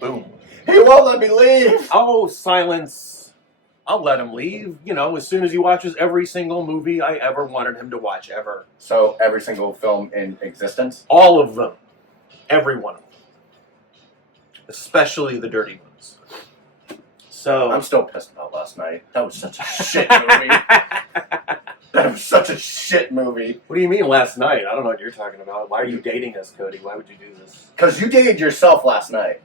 Boom. He won't let me leave. Oh, silence. I'll let him leave, as soon as he watches every single movie I ever wanted him to watch, ever. So, every single film in existence? All of them. Every one of them. Especially the dirty ones. So I'm still pissed about last night. That was such a shit movie. That was such a shit movie. What do you mean last night? I don't know what you're talking about. Why are you dating us, Cody? Why would you do this? Because you dated yourself last night.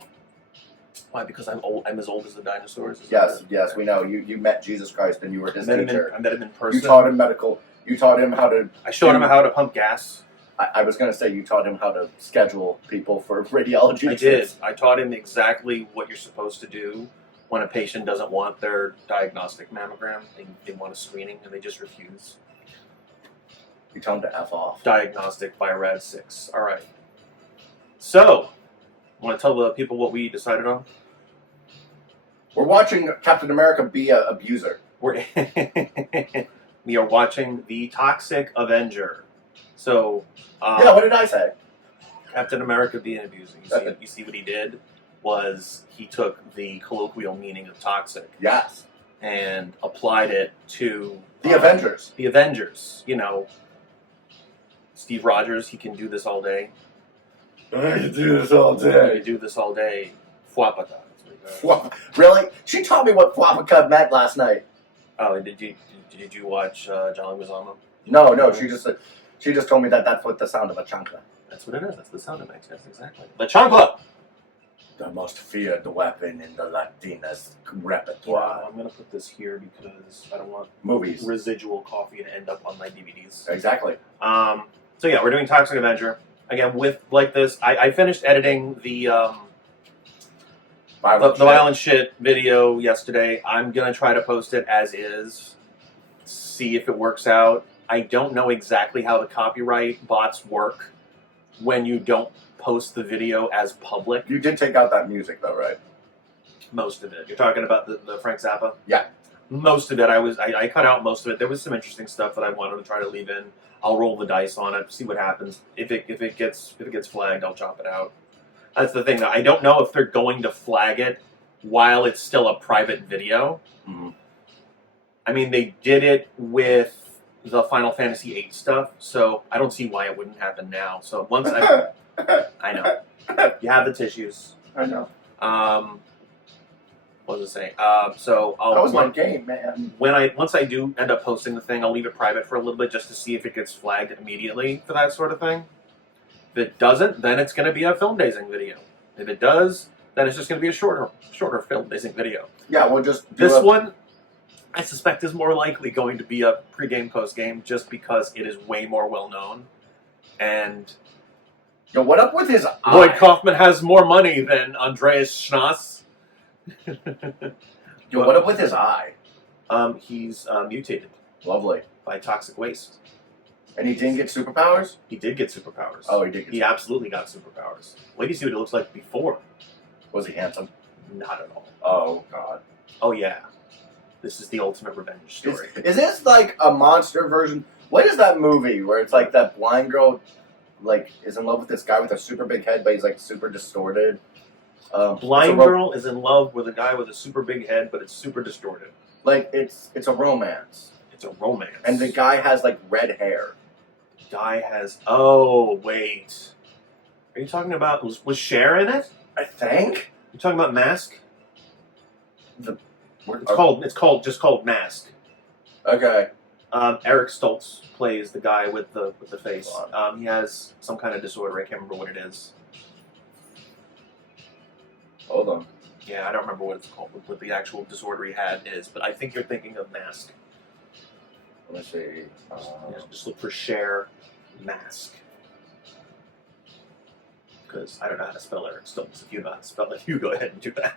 Why? Because I'm old. I'm as old as the dinosaurs. Yes, we know. You met Jesus Christ and you were his teacher. I met him in person. You taught him medical. You taught him how to... I showed him how to pump gas. I was going to say you taught him how to schedule people for radiology. I did. I taught him exactly what you're supposed to do when a patient doesn't want their diagnostic mammogram. They want a screening and they just refuse. You tell him to F off. Diagnostic by Rad 6. All right. So, want to tell the people what we decided on? We're watching Captain America be an abuser. We are watching The Toxic Avenger. So, yeah, what did I say? Captain America being an abuser. You see what he did was he took the colloquial meaning of toxic. Yes. And applied it to... The Avengers. The Avengers. Steve Rogers, he can do this all day. I can do this all day. Do this all day. Fwapata. Really? She taught me what Fwapaka meant last night. Oh, did you watch John Leguizamo? No. She just told me that's what the sound of a chancla. That's what it is. That's the sound it makes. Yes, exactly. The chancla! The most feared weapon in the Latinas repertoire. I'm going to put this here because I don't want movies residual coffee to end up on my DVDs. Exactly. So yeah, we're doing Toxic Avenger. Again, with like this, I finished editing the violent shit video yesterday. I'm going to try to post it as is. See if it works out. I don't know exactly how the copyright bots work when you don't post the video as public. You did take out that music though, right? Most of it. You're talking about the Frank Zappa? Yeah. Most of it. I cut out most of it. There was some interesting stuff that I wanted to try to leave in. I'll roll the dice on it, see what happens. If it gets flagged, I'll chop it out. That's the thing. I don't know if they're going to flag it while it's still a private video. Mm-hmm. I mean, they did it with the Final Fantasy VIII stuff, so I don't see why it wouldn't happen now. So once I know. You have the tissues. I know. What was I saying? So I'll... That was my game, man. Once I do end up posting the thing, I'll leave it private for a little bit just to see if it gets flagged immediately for that sort of thing. If it doesn't, then it's going to be a film dazing video. If it does, then it's just going to be a shorter film dazing video. Yeah, we'll just do this one, I suspect, is more likely going to be a pre-game, post-game, just because it is way more well-known. And... Yo, what up with his eye? Lloyd Kaufman has more money than Andreas Schnass. Yo, what up with his eye? He's mutated. Lovely. By toxic waste. And he didn't get superpowers? He did get superpowers. Oh, he did get He absolutely got superpowers. Wait to see what it looks like before. Was he handsome? Not at all. Oh, God. Oh, yeah. This is the ultimate revenge story. Is this like a monster version? What is that movie where it's like that blind girl is in love with this guy with a super big head, but he's like super distorted? Blind girl is in love with a guy with a super big head, but it's super distorted. Like, it's a romance. It's a romance. And the guy has like red hair. The guy has... Oh, wait. Are you talking about... Was Cher in it? I think. You talking about Mask? It's called Mask. Okay. Eric Stoltz plays the guy with the face. He has some kind of disorder. I can't remember what it is. Hold on. Yeah, I don't remember what it's called, what the actual disorder he had is, but I think you're thinking of Mask. Let me see. Just look for Cher Mask. Because I don't know how to spell Eric Stoltz. If you know how to spell it, you go ahead and do that.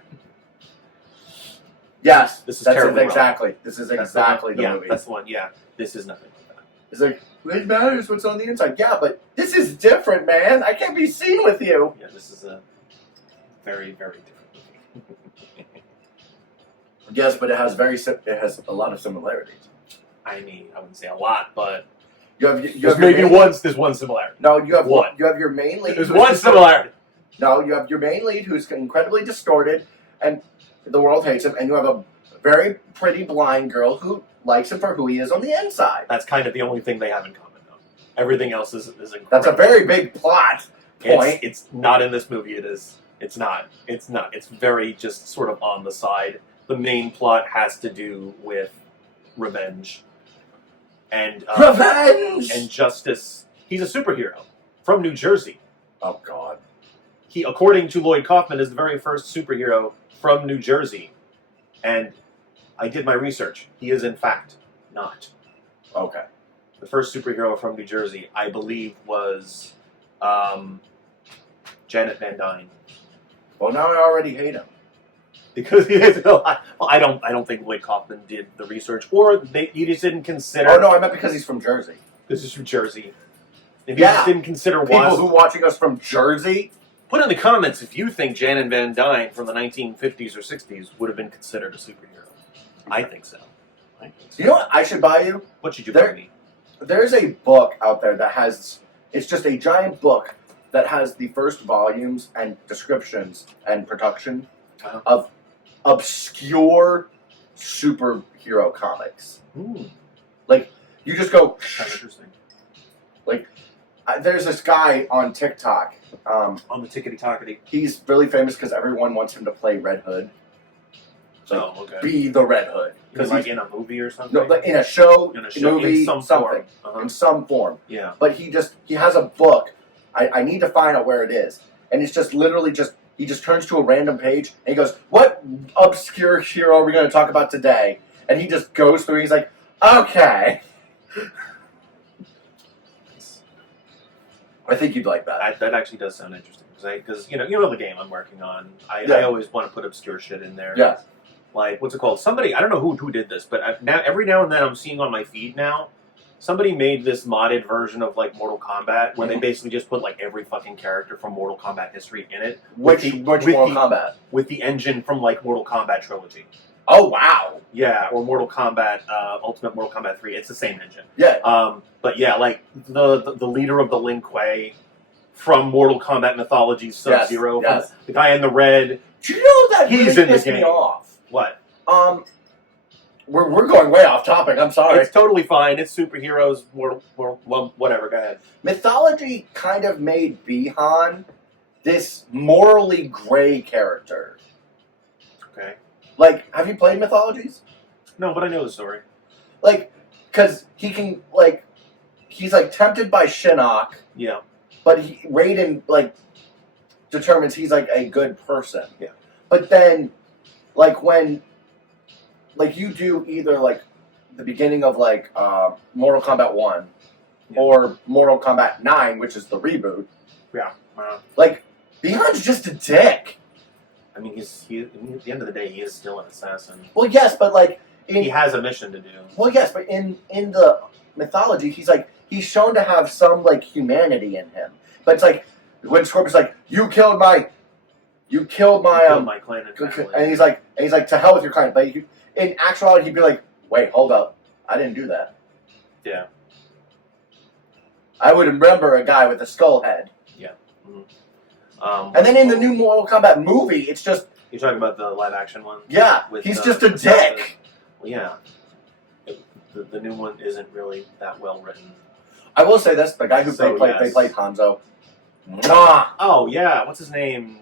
Yes, this is that's terrible. Exactly. This is exactly the movie. Yeah, that's the one. Yeah, this is nothing like that. It's like, it matters what's on the inside. Yeah, but this is different, man. I can't be seen with you. Yeah, this is a very, very different movie. Yes, but it has a lot of similarities. I mean, I wouldn't say a lot, but you have there's one similarity. No, you have one. You have your main lead. There's one similarity. No, you have your main lead who's incredibly distorted, and the world hates him, and you have a very pretty blind girl who likes him for who he is on the inside. That's kind of the only thing they have in common, though. Everything else is incredible. That's a very big plot point. It's not in this movie. It is. It's not. It's not. It's very just sort of on the side. The main plot has to do with revenge and Revenge and justice. He's a superhero from New Jersey. Oh God. He, according to Lloyd Kaufman, is the very first superhero from New Jersey. And I did my research. He is, in fact, not. Okay. The first superhero from New Jersey, I believe, was Janet Van Dyne. Well, now I already hate him. Because he is, well, I don't think Lloyd Kaufman did the research, or you just didn't consider. Oh no, I meant because he's from Jersey. This is from Jersey. If you just didn't consider people who are watching us from Jersey. Put in the comments if you think Janet Van Dyne from the 1950s or 60s would have been considered a superhero. I think so. You know what I should buy you? What should you buy me? There's a book out there that has, it's just a giant book that has the first volumes and descriptions and production of obscure superhero comics. Like, you just go, That's interesting. Like, there's this guy on TikTok. On the tickety-tockety. He's really famous because everyone wants him to play Red Hood. So, okay. be the Red Hood. Because like in a movie or something? No, like in a show, movie, in some something. form. In some form. Yeah. But he has a book. I need to find out where it is. And it's just literally he just turns to a random page and he goes, what obscure hero are we going to talk about today? And he just goes through, he's like, okay. I think you'd like that. That actually does sound interesting. Because you know the game I'm working on. I always want to put obscure shit in there. Yeah. Like, what's it called? Somebody, I don't know who did this, but every now and then I'm seeing on my feed now, somebody made this modded version of, like, Mortal Kombat, where they basically just put, like, every fucking character from Mortal Kombat history in it. Which Mortal Kombat? With the engine from, like, Mortal Kombat Trilogy. Oh, wow. Yeah, or Mortal Kombat, Ultimate Mortal Kombat 3. It's the same engine. Yeah. But yeah, like, the leader of the Lin Kuei from Mortal Kombat Mythology, Sub-Zero, yes. the guy in the red. Do you know that he's really in the pissed game. me off? What? We're going way off topic. I'm sorry. It's totally fine. It's superheroes. Whatever. Go ahead. Mythology kind of made Bihan this morally gray character. Okay. Like, have you played Mythologies? No, but I know the story. Like, because he can, like, he's, like, tempted by Shinnok. Yeah. But Raiden, like, determines he's, like, a good person. Yeah. But then, like, when, like, you do either, like, the beginning of, like, Mortal Kombat 1 or Mortal Kombat 9, which is the reboot. Yeah. Like, Bihan's just a dick. I mean, at the end of the day, he is still an assassin. Well, yes, but, like... he has a mission to do. Well, yes, but in the mythology, he's shown to have some, like, humanity in him. But it's like, when Scorpion's like, you killed my clan and family. and he's like, to hell with your clan. But in actuality, he'd be like, wait, hold up, I didn't do that. Yeah. I would remember a guy with a skull head. Yeah. Mm-hmm. And then in the new Mortal Kombat movie, it's just... You're talking about the live-action one? Yeah, he's just a dick. Well, yeah. The new one isn't really that well written. I will say this, the guy who they played Hanzo. Mwah! Oh, yeah. What's his name?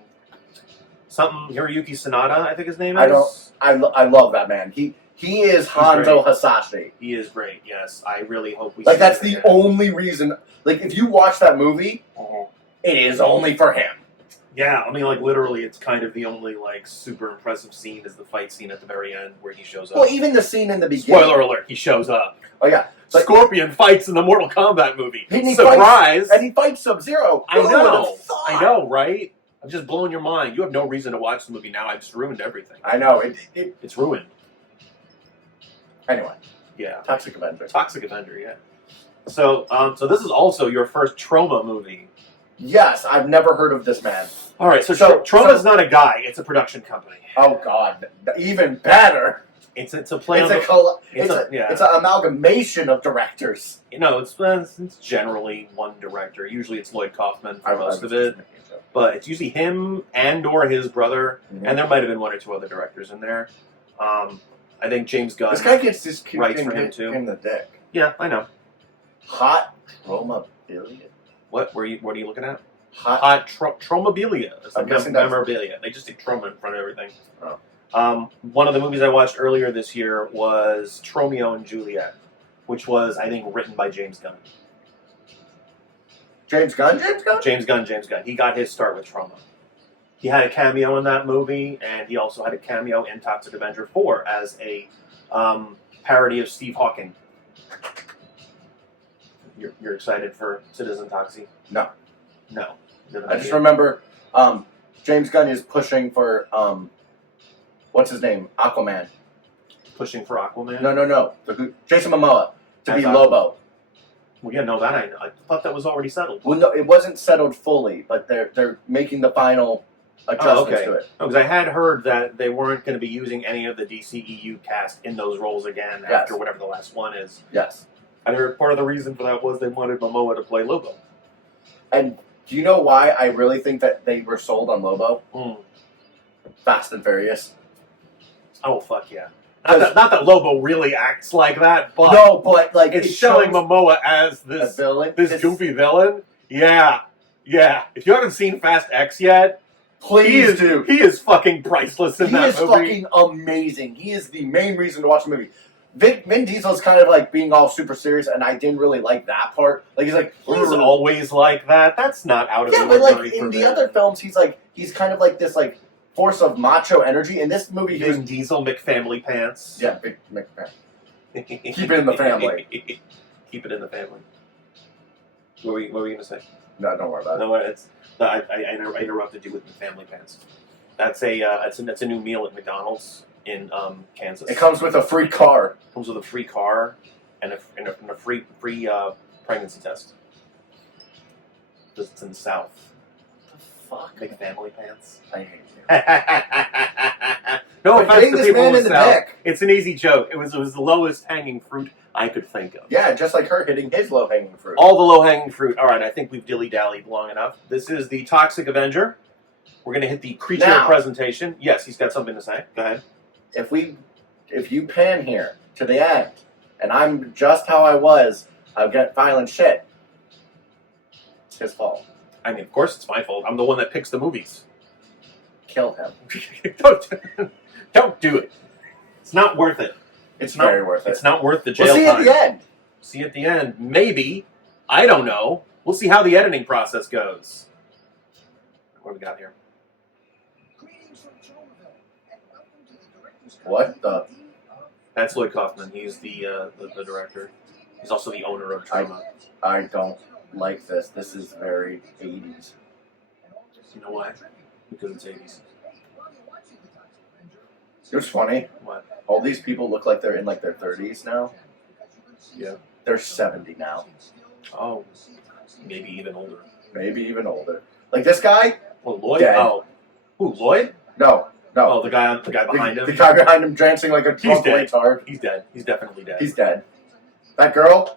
Something Hiroyuki Sanada, I think his name is. I love that man. He is Hanzo Hasashi. He is great, yes. I really hope we see that's the only reason. Like, if you watch that movie, it is only for him. Yeah, I mean, like, literally, it's kind of the only, like, super impressive scene is the fight scene at the very end where he shows up. Well, even the scene in the beginning. Spoiler alert, he shows up. Oh, yeah. But Scorpion fights in the Mortal Kombat movie. Surprise! And he fights Sub-Zero. I know, right? I'm just blowing your mind. You have no reason to watch the movie now. I just ruined everything. I know. It's ruined. Anyway. Yeah. Toxic Avenger. Toxic Avenger, yeah. So this is also your first Trauma movie. Yes, I've never heard of this man. All right, so Trauma's not a guy; it's a production company. Oh God, even better. It's a play. It's an amalgamation of directors. You know, it's generally one director. Usually, it's Lloyd Kaufman for most of it. but it's usually him and or his brother, and there might have been one or two other directors in there. I think James Gunn. This guy gets this writes for him too. In the dick. Yeah, I know. Hot Tromabilia. What are you looking at? Hot. Tromabilia. It's like memorabilia. They just say Troma in front of everything. Oh. One of the movies I watched earlier this year was Romeo and Juliet, which was, I think, written by James Gunn. James Gunn. James Gunn. He got his start with Troma. He had a cameo in that movie, and he also had a cameo in Toxic Avenger 4 as a parody of Steve Hawking. You're excited for Citizen Toxie? No. I just remember James Gunn is pushing for what's his name? Aquaman. Pushing for Aquaman? No. Jason Momoa to be Lobo. Well, yeah, no, that I know. I thought that was already settled. Well, no, it wasn't settled fully, but they're making the final adjustments to it. Because I had heard that they weren't going to be using any of the DCEU cast in those roles again after whatever the last one is. Yes. I heard part of the reason for that was they wanted Momoa to play Lobo. And do you know why I really think that they were sold on Lobo? Fast and Furious. Oh, fuck yeah. Not that Lobo really acts like that, but no, but like it's showing Momoa as this villain, this goofy villain. Yeah. If you haven't seen Fast X yet, please do. He is fucking priceless in that movie. He is fucking amazing. He is the main reason to watch the movie. Vin Diesel's kind of like being all super serious, and I didn't really like that part. Like he's always like that. That's not out of the ordinary. But like in the other films, he's kind of like this like force of macho energy. In this movie, Vin Diesel McFamily pants. Yeah, big McFamily. Keep it in the family. Keep it in the family. What were you going to say? No, don't worry about it. No, I interrupted you with McFamily pants. That's a new meal at McDonald's in Kansas. It comes with a free car. Comes with a free car and a free pregnancy test. Because it's in the South. Fuck. McFamily pants. I hate you. No offense to people in the South. Dick. It's an easy joke. It was the lowest hanging fruit I could think of. Yeah, just like her hitting his low hanging fruit. All the low hanging fruit. All right, I think we've dilly dallied long enough. This is the Toxic Avenger. We're going to hit the creature presentation. Yes, he's got something to say. Go ahead. If you pan here to the end, and I'm just how I was, I'll get violent shit. It's his fault. I mean, of course it's my fault. I'm the one that picks the movies. Kill him. Don't do it. It's not worth it. It's very worth it. It's not worth the jail time. We'll see at the end. See at the end. Maybe. I don't know. We'll see how the editing process goes. What do we got here? What the? That's Lloyd Kaufman. He's the director. He's also the owner of Troma. I don't like this. This is very 80s. You know why? Because it's 80s. It's funny. What? All these people look like they're in like their 30s now. Yeah. They're 70 now. Oh. Maybe even older. Maybe even older. Like this guy? Well, Lloyd? Dead. Oh. Who, Lloyd? No. Oh, the guy behind him? The guy behind him dancing like a drunk retard. He's dead. He's definitely dead. He's dead. That girl?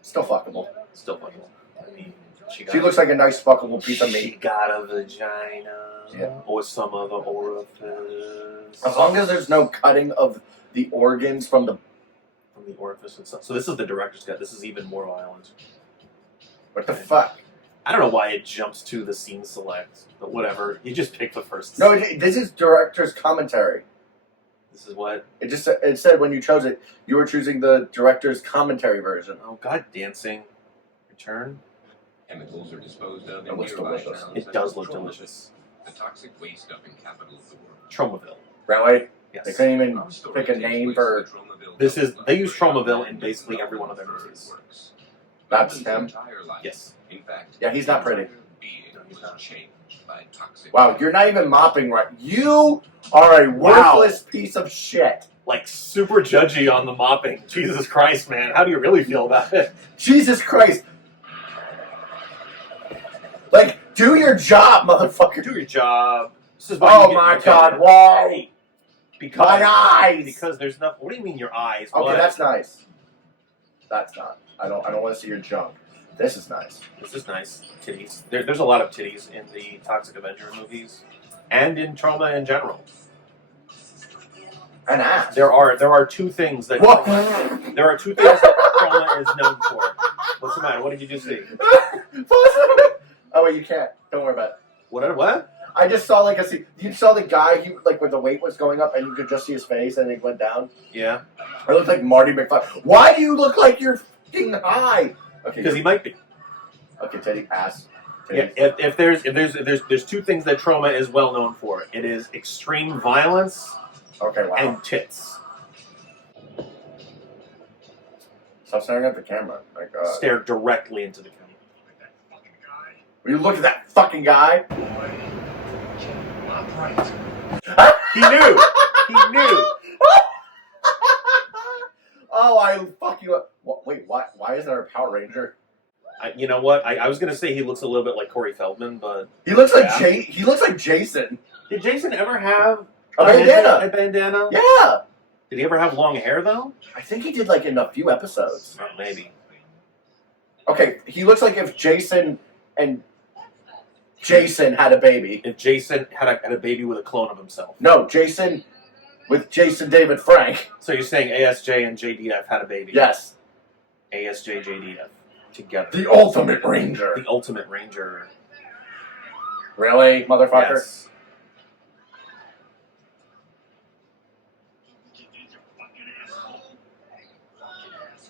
Still fuckable. Still fuckable. I mean, she looks like a nice fuckable piece of meat. She got a vagina. Yeah. Or some other orifice. As long as there's no cutting of the organs from the orifice and stuff. So this is the director's cut. This is even more violent. What the fuck? I don't know why it jumps to the scene select, but whatever. You just pick the first. No, this is director's commentary. This is what? It said when you chose it, you were choosing the director's commentary version. Oh, God, dancing. Return. Chemicals are disposed of in nearby towns. It does look delicious. The toxic waste dumping capital of the world. Tromaville. Really? Yes. They couldn't even pick a name for. They use Tromaville in basically every one of their movies. That's him? Yes. In fact, yeah, he's not pretty. No, he's not. Wow, you're not even mopping right. You are a worthless piece of shit. Like, super judgy on the mopping. Jesus Christ, man. How do you really feel about it? Jesus Christ. Like, do your job, motherfucker. Do your job. This is why my God, why? Because, my eyes. Because there's nothing. What do you mean your eyes? Okay, what? that's nice. That's not. I don't want to see your junk. This is nice. This is nice. Titties. There's a lot of titties in the Toxic Avenger movies, and in Trauma in general. And ass. There are two things that Trauma, there are two things that Trauma is known for. What's the matter? What did you just see? Oh wait, you can't. Don't worry about it. What? I just saw like you saw the guy where the weight was going up and you could just see his face and it went down. Yeah. It looked like Marty McFly. Why do you look like you're fucking high? Okay. Because he might be. Okay, Teddy, pass. Yeah. If there's two things that Trauma is well known for, it is extreme violence. Okay, wow. And tits. Stop staring at the camera. Like, Stare directly into the camera. Will you look at that fucking guy? He knew. He knew. Oh, I fuck you up. Wait, why is there a Power Ranger? You know what? I was gonna say he looks a little bit like Corey Feldman, but he looks like he looks like Jason. Did Jason ever have a bandana? A bandana? Yeah. Did he ever have long hair though? I think he did like in a few episodes. Oh, maybe. Okay, he looks like if Jason and Jason had a baby. If Jason had a baby with a clone of himself. No, Jason with Jason David Frank. So you're saying ASJ and JDF had a baby? Yes. ASJ, JDF together. The Ultimate Ranger. The Ultimate Ranger. Really, motherfucker? Yes.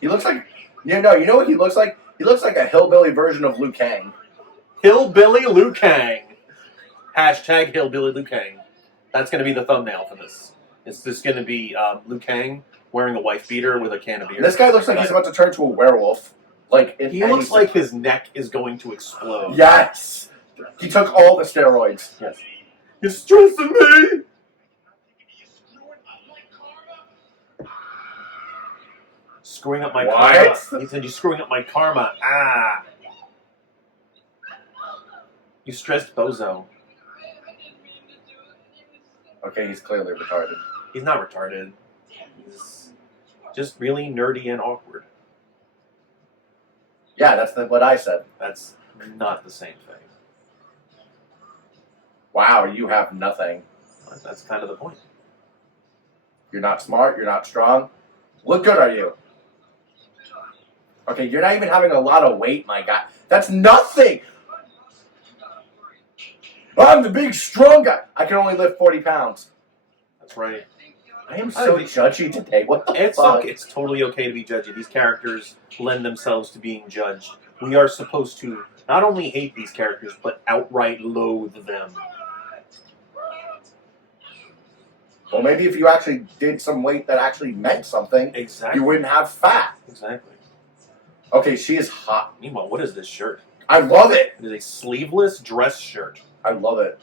He looks like you know what he looks like? He looks like a hillbilly version of Liu Kang. Hillbilly Liu Kang. Hashtag Hillbilly Liu Kang. That's going to be the thumbnail for this. It's just going to be Liu Kang wearing a wife beater with a can of beer. This guy looks like he's about to turn into a werewolf. Like he looks like his neck is going to explode. Yes. He took all the steroids. Yes. You're stressing me. Screwing up my karma. He said, "You're screwing up my karma." Ah. You stressed bozo. Okay, he's clearly retarded. He's not retarded. He's just really nerdy and awkward. Yeah, that's what I said. That's not the same thing. Wow, you have nothing. That's kind of the point. You're not smart. You're not strong. What good are you? Okay, you're not even having a lot of weight, my guy. That's nothing. I'm the big strong guy. I can only lift 40 pounds. That's right. I am so judgy today. What the It's fuck? Okay. It's totally okay to be judgy. These characters lend themselves to being judged. We are supposed to not only hate these characters, but outright loathe them. Well, maybe if you actually did some weight that actually meant something, Exactly. you wouldn't have fat. Exactly. Okay, she is hot. Meanwhile, what is this shirt? I love it. It is a sleeveless dress shirt. I love it.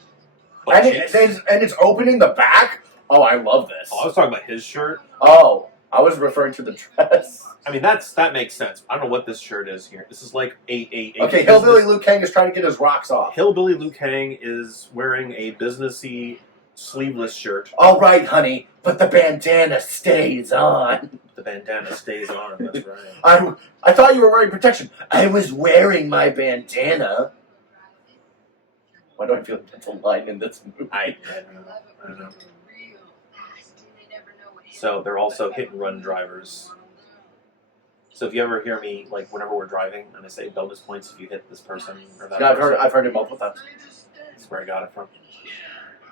But And it's opening the back. Oh, I love this. I was talking about his shirt. Oh, I was referring to the dress. I mean, that makes sense. I don't know what this shirt is here. This is like a Okay, Hillbilly Liu Kang is trying to get his rocks off. Hillbilly Liu Kang is wearing a businessy sleeveless shirt. All right, honey, but the bandana stays on. The bandana stays on. That's right. I thought you were wearing protection. I was wearing my bandana. Why do I feel like that's a line in this movie? I don't know. So they're also hit and run drivers. So if you ever hear me, like whenever we're driving, and I say bonus points if you hit this person or that Yeah, person, I've heard it multiple times. that's where I got it from.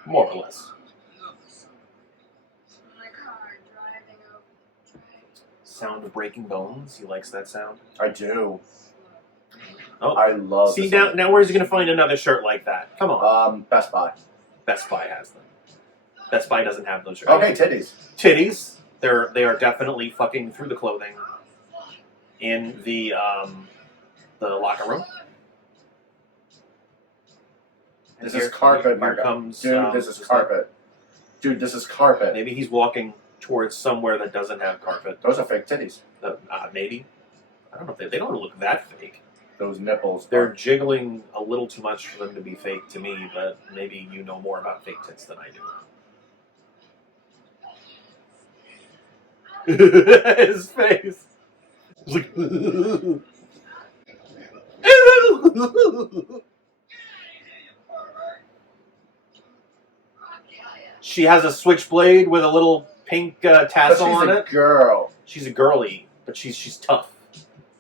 More or less. Sound of breaking bones. He likes that sound. I do. Oh, I love. see now where's he gonna find another shirt like that? Come on. Best Buy. Best Buy has them. Best Buy doesn't have those shirts. Okay, titties. Titties. They are definitely fucking through the clothing in the locker room. And This is carpet, Here comes, dude. This is carpet. Dude, this is carpet. Maybe he's walking towards somewhere that doesn't have carpet. Those are fake titties. Maybe. I don't know if they don't look that fake. Those nipples. They're jiggling a little too much for them to be fake to me, but maybe you know more about fake tits than I do. His face. He's like, She has a switchblade with a little pink tassel on it. She's a girl. She's a girly, but she's tough.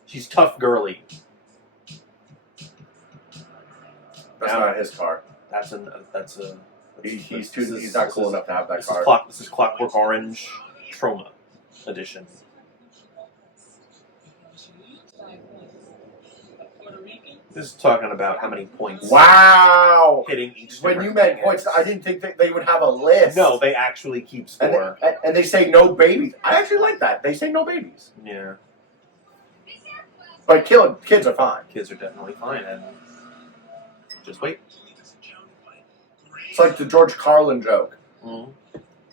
She's tough girly. That's not his car. That's a. He's not cool enough to have that car. This is Clockwork Orange Trauma Edition. This is talking about how many points. Wow! Hitting each. When you meant points, I didn't think that they would have a list. No, they actually keep score. And they say no babies. I actually like that. They say no babies. Yeah. But kids are fine. Kids are definitely fine, and just wait. It's like the George Carlin joke. Mm-hmm.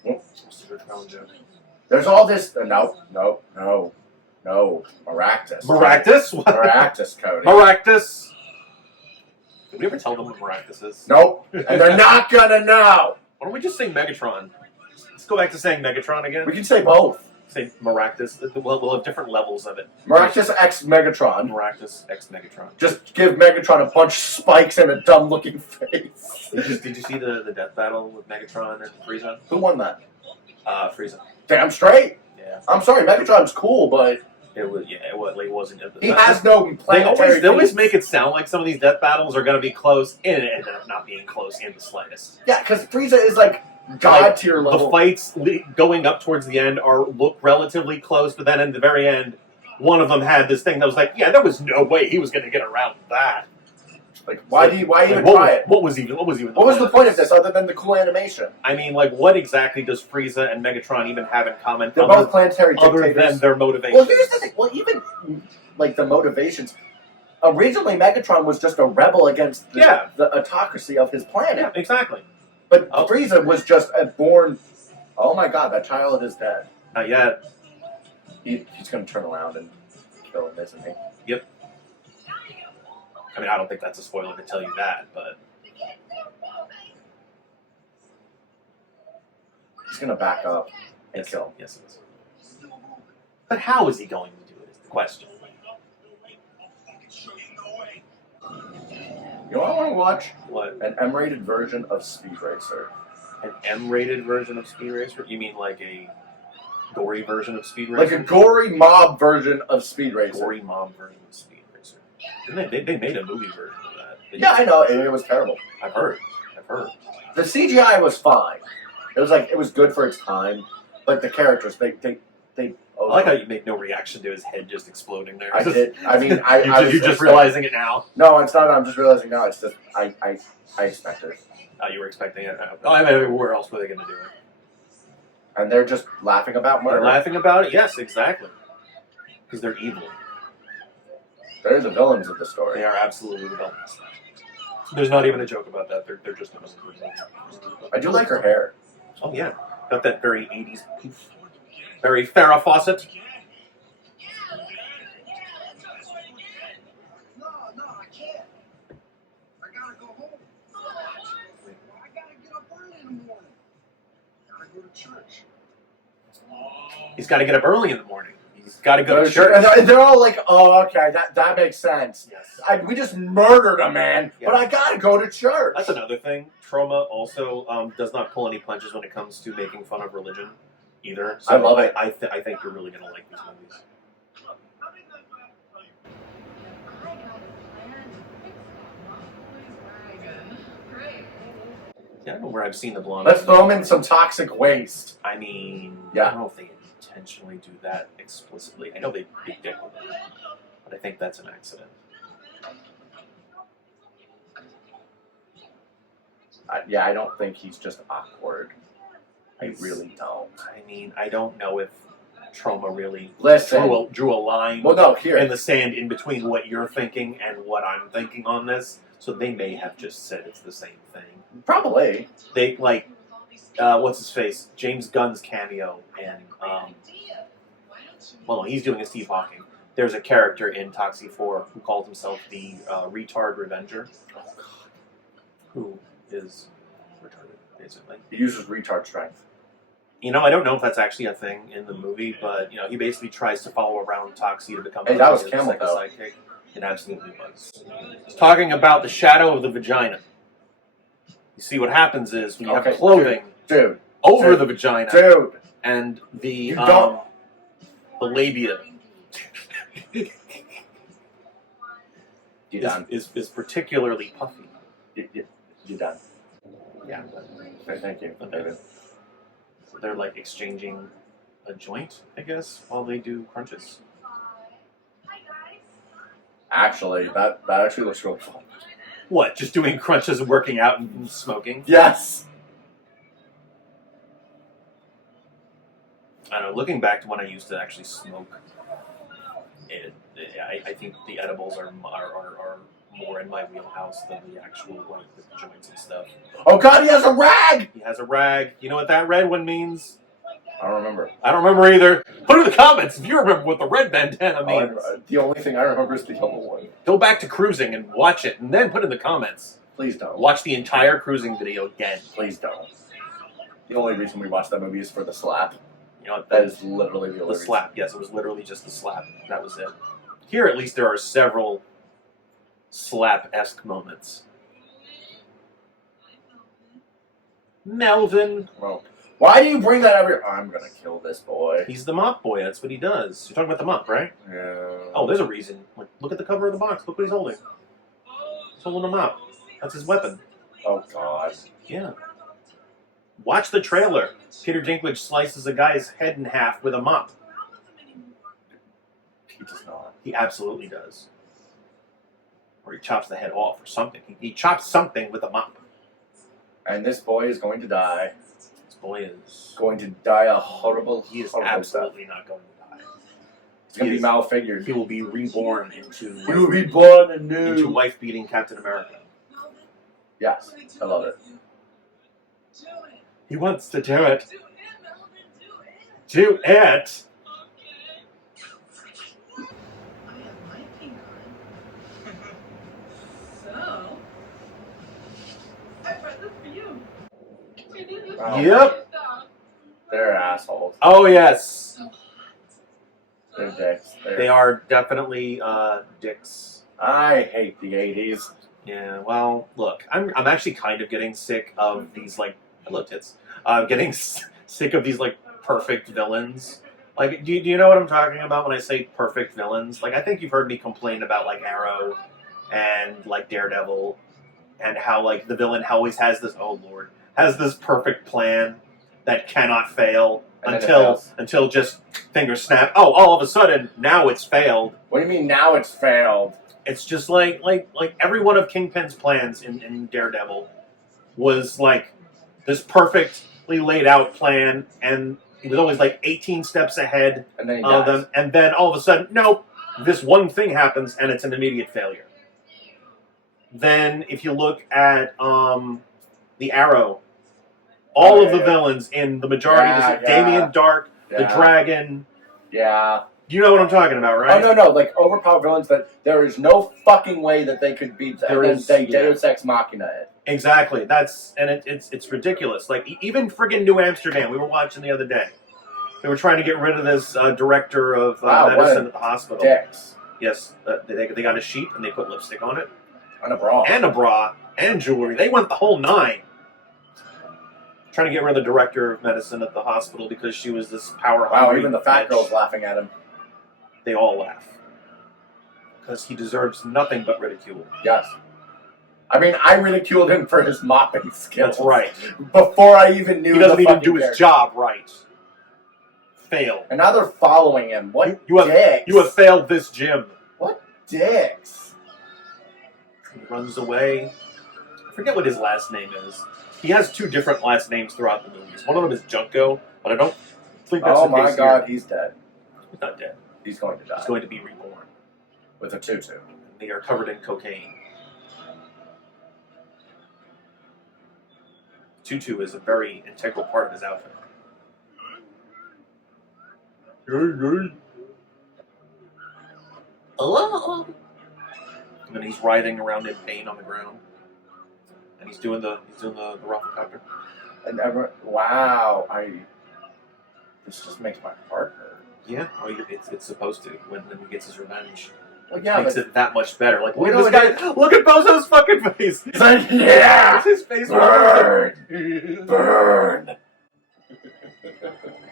What's the George Carlin joke? There's all this. No. Maractus. Maractus? What? Maractus, Cody. Maractus. Did we ever tell them what Maractus is? Nope. And they're not gonna know. Why don't we just say Megatron? Let's go back to saying Megatron again. We can say both. Say Maractus. We'll have different levels of it. Maractus X Megatron. Maractus X Megatron. Just give Megatron a bunch of spikes and a dumb-looking face. Did you see the death battle with Megatron and Frieza? Who won that? Frieza. Damn straight. Yeah. I'm sorry, Megatron's cool, but it wasn't. He has no planetary. They always make it sound like some of these death battles are going to be close, and it ended up not being close in the slightest. Yeah, because Frieza is like god tier level. The fights going up towards the end look relatively close, but then in the very end, one of them had this thing that was like, yeah, there was no way he was going to get around that. Like, why even try it? What was the point of this other than the cool animation? I mean, like, what exactly does Frieza and Megatron even have in common? They're both planetary dictators. Other than their motivations. Well, here's the thing. Well, even like the motivations. Originally, Megatron was just a rebel against the autocracy of his planet. Yeah, exactly. But Frieza was just a born. Oh my God, that child is dead. Not yet. He's going to turn around and kill him, isn't he? Yep. I mean, I don't think that's a spoiler to tell you that, but... He's going to back up and kill him. Yes, it is. But how is he going to do it is the question. You know what I want to watch? What? An M-rated version of Speed Racer. An M-rated version of Speed Racer? You mean like a gory version of Speed Racer? Like a gory mob version of Speed Racer. Gory mob version of Speed Racer. They made a movie version of that. Yeah, I know. It was terrible. I've heard. The CGI was fine. It was good for its time, but the characters, they I like how you make no reaction to his head just exploding there. I did. I mean, you're just realizing it now. No, it's not. I'm just realizing now. It's just I expected it. Oh, you were expecting it. I mean, where else were they going to do it? And they're just laughing about murder. They're laughing about it. Yes, exactly. Because they're evil. They're the villains of the story. They are absolutely the villains. There's not even a joke about that. They're just villains. I do like her hair. Oh yeah, got that very 80s poof. Very Farrah Fawcett. No, I can't. I gotta go home. I gotta get up early in the morning. I gotta go to church. He's got to get up early in the morning. He's got to go to church. And they're all like, "Oh, okay, that makes sense." Yes. We just murdered a man, but I gotta go to church. That's another thing. Trauma also does not pull any punches when it comes to making fun of religion, either. So I love it. I think you're really going to like these movies. Yeah, I don't know where I've seen the blonde. Let's throw him in some toxic waste. I mean, yeah. I don't know if they intentionally do that explicitly. I know they big dick with it, but I think that's an accident. Yeah, I don't think he's just awkward. I really don't. I mean, I don't know if Trauma really drew a line in the sand in between what you're thinking and what I'm thinking on this. So they may have just said it's the same thing. Probably. They like, what's his face? James Gunn's cameo in, well, he's doing a Steve Hawking. There's a character in Toxie 4 who calls himself the retard Avenger. Who is retarded, basically. He uses retard strength. You know, I don't know if that's actually a thing in the movie, but, you know, he basically tries to follow around Toxie to become that was Camel, though. sidekick. It absolutely was. It's talking about the shadow of the vagina. You see, what happens is when you have clothing dude, over the vagina dude, and the labia is particularly puffy. You done? Yeah. Okay, thank you. Okay. So they're like exchanging a joint, I guess, while they do crunches. Actually, that actually looks really fun. What? Just doing crunches and working out and smoking? Yes. I don't know. Looking back to when I used to actually smoke, I think the edibles are more in my wheelhouse than the actual like the joints and stuff. Oh God, he has a rag. He has a rag. You know what that red one means? I don't remember. I don't remember either. Put in the comments if you remember what the red bandana means. The only thing I remember is the yellow one. Go back to cruising and watch it, and then put in the comments. Please don't. Watch the entire cruising video again. Please don't. The only reason we watched that movie is for the slap. You know, that is literally the only slap. Reason. Yes, it was literally just the slap. That was it. Here, at least, there are several slap-esque moments. Melvin. Well, why do you bring that every? I'm gonna kill this boy. He's the mop boy. That's what he does. You're talking about the mop, right? Yeah. Oh, there's a reason. Like, look at the cover of the box. Look what he's holding. He's holding a mop. That's his weapon. Oh God. Yeah. Watch the trailer. Peter Dinklage slices a guy's head in half with a mop. He does not. He absolutely does. Or he chops the head off or something. He chops something with a mop. And this boy is going to die. This boy is going to die a horrible. He is horrible absolutely death. not going to die. He's going to be malfigured. He will be reborn into. He will be born anew. Into wife-beating Captain America. Yes, I love it. He wants to do it. Do it. Oh, yep. They're assholes. Oh, yes. They're dicks. They are definitely dicks. I hate the 80s. Yeah, well, look, I'm actually kind of getting sick of these, like, hello tits, getting sick of these, like, perfect villains. Like, do you know what I'm talking about when I say perfect villains? Like, I think you've heard me complain about, like, Arrow and, like, Daredevil, and how, like, the villain always has this, oh, Lord, has this perfect plan that cannot fail until just fingers snap. Oh, all of a sudden, now it's failed. What do you mean now it's failed? It's just like every one of Kingpin's plans in Daredevil was like this perfectly laid out plan, and he was always like 18 steps ahead of them, and then all of a sudden, nope, this one thing happens, and it's an immediate failure. Then, if you look at the Arrow, all of the villains in the majority, Damien Dark, the Dragon. Yeah. You know what I'm talking about, right? Oh, no, like overpowered villains that there is no fucking way that they could beat them. They Deus Ex Machina it. Exactly. It's ridiculous. Like, even friggin' New Amsterdam, we were watching the other day. They were trying to get rid of this director of medicine at the hospital. Dicks. Yes. They got a sheet and they put lipstick on it. And a bra. And a bra. And jewelry. They went the whole nine. Trying to get rid of the director of medicine at the hospital because she was this power. Wow, even the fat girl's laughing at him. They all laugh. Because he deserves nothing but ridicule. Yes. I mean, I ridiculed him for his mopping skills. That's right. Before I even knew he doesn't even do his job right. Fail. And now they're following him. What dicks? You have failed this gym. What dicks? He runs away. I forget what his last name is. He has two different last names throughout the movies. One of them is Junko, but I don't think that's the case. Oh my God, he's dead. He's not dead. He's going to die. He's going to be reborn. With a tutu. They are covered in cocaine. Tutu is a very integral part of his outfit. Hello? And then he's writhing around in pain on the ground. And he's doing the Rufflecopter. And wow, this just makes my heart hurt. Yeah, well, it's supposed to when he gets his revenge. Well, yeah, makes but it that much better. Like, look Well, at this guy. Look at Bozo's fucking face. it's like, yeah, His face. burn, burn.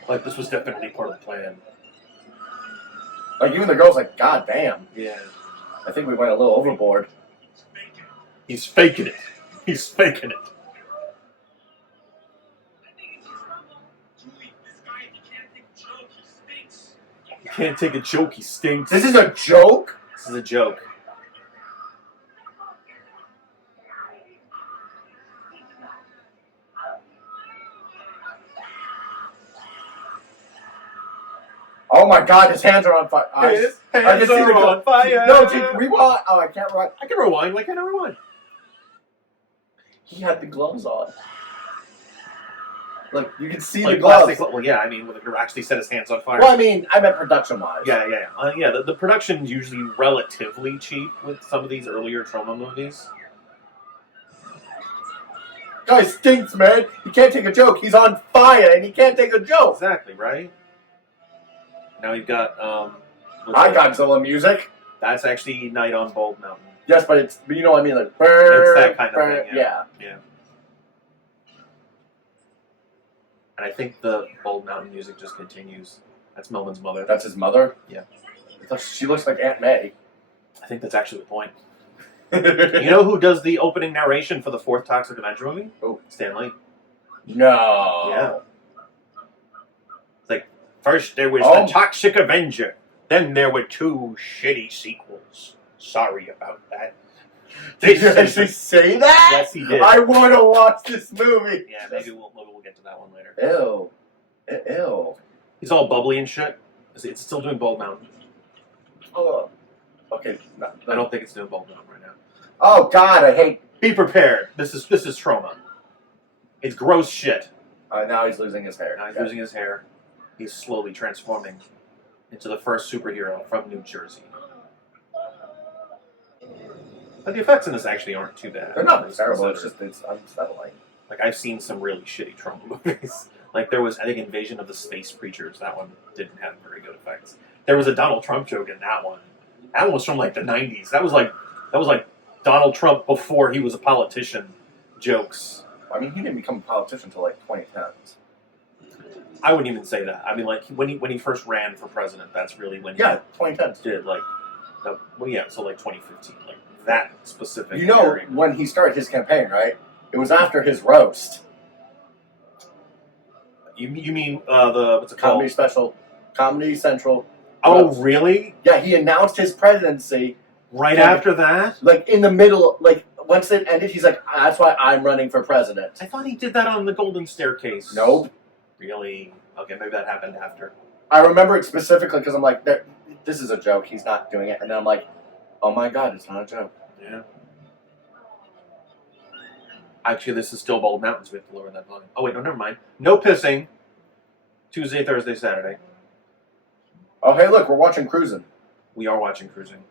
Like, this was definitely part of the plan. Like, even the girl's like, God damn. Yeah. I think we went a little overboard. He's faking it. He's faking it. You can't take a joke. He stinks. This is a joke? This is a joke. Oh my God, his hands are on fire. His I hands can see the are on fire. No, dude, rewind. Oh, I can't rewind. I can rewind. Why can't I rewind? He had the gloves on. Like, you can see Like the gloves. plastic. Well, yeah. I mean, when it actually set his hands on fire. Well, I mean, I meant production-wise. Yeah. The production's usually relatively cheap with some of these earlier trauma movies. Guy stinks, man. He can't take a joke. He's on fire, and he can't take a joke. Exactly, right? Now you've got Hi, Godzilla music. That's actually Night on Bald Mountain. Yes, but it's, you know what I mean, like, burn, It's that kind of burn, thing. yeah. And I think the Bald Mountain music just continues. That's Melvin's mother. That's his mother? Yeah. She looks like Aunt May. I think that's actually the point. You know who does the opening narration for the fourth Toxic Avenger movie? Oh. Stan Lee. No. Yeah. It's like, first there was Oh. the Toxic Avenger. Then there were 2 shitty sequels. Sorry about that. Did you actually say that? Yes, he did. I want to watch this movie. Yeah, maybe we'll get to that one later. Ew. Ew. He's all bubbly and shit. It's still doing Bald Mountain. Oh. Okay. I don't think it's doing Bald Mountain right now. Oh God, I hate. Be prepared. This is trauma. It's gross shit. Now he's losing his hair. Now he's losing his hair. He's slowly transforming into the first superhero from New Jersey. But the effects in this actually aren't too bad. They're not terrible. It's just it's unsettling. Like, I've seen some really shitty trauma movies. Like, there was, I think, Invasion of the Space Preachers. That one didn't have very good effects. There was a Donald Trump joke in that one. That one was from like the 90s. That was like Donald Trump before he was a politician jokes. I mean, he didn't become a politician until like 2010s. I wouldn't even say that. I mean, like, when he first ran for president, that's really when he 2010s. did, like, so like 2015, like that specific. You know, area. when he started his campaign, right? It was after his roast. You mean the what's it called? Comedy special, Comedy Central. Oh, roast. really? Yeah, he announced his presidency. Right Yeah. after that? Like in the middle, like once it ended, he's like, "That's why I'm running for president." I thought he did that on the Golden Staircase. Nope. Really? Okay, maybe that happened after. I remember it specifically because I'm like, "This is a joke. He's not doing it," and then I'm like, "Oh my God, it's not a joke." Yeah. Actually, this is still Bald Mountain, so we have to lower that volume. Oh, wait, no, never mind. No pissing. Tuesday, Thursday, Saturday. Oh, hey, look, we're watching Cruising. We are watching Cruising.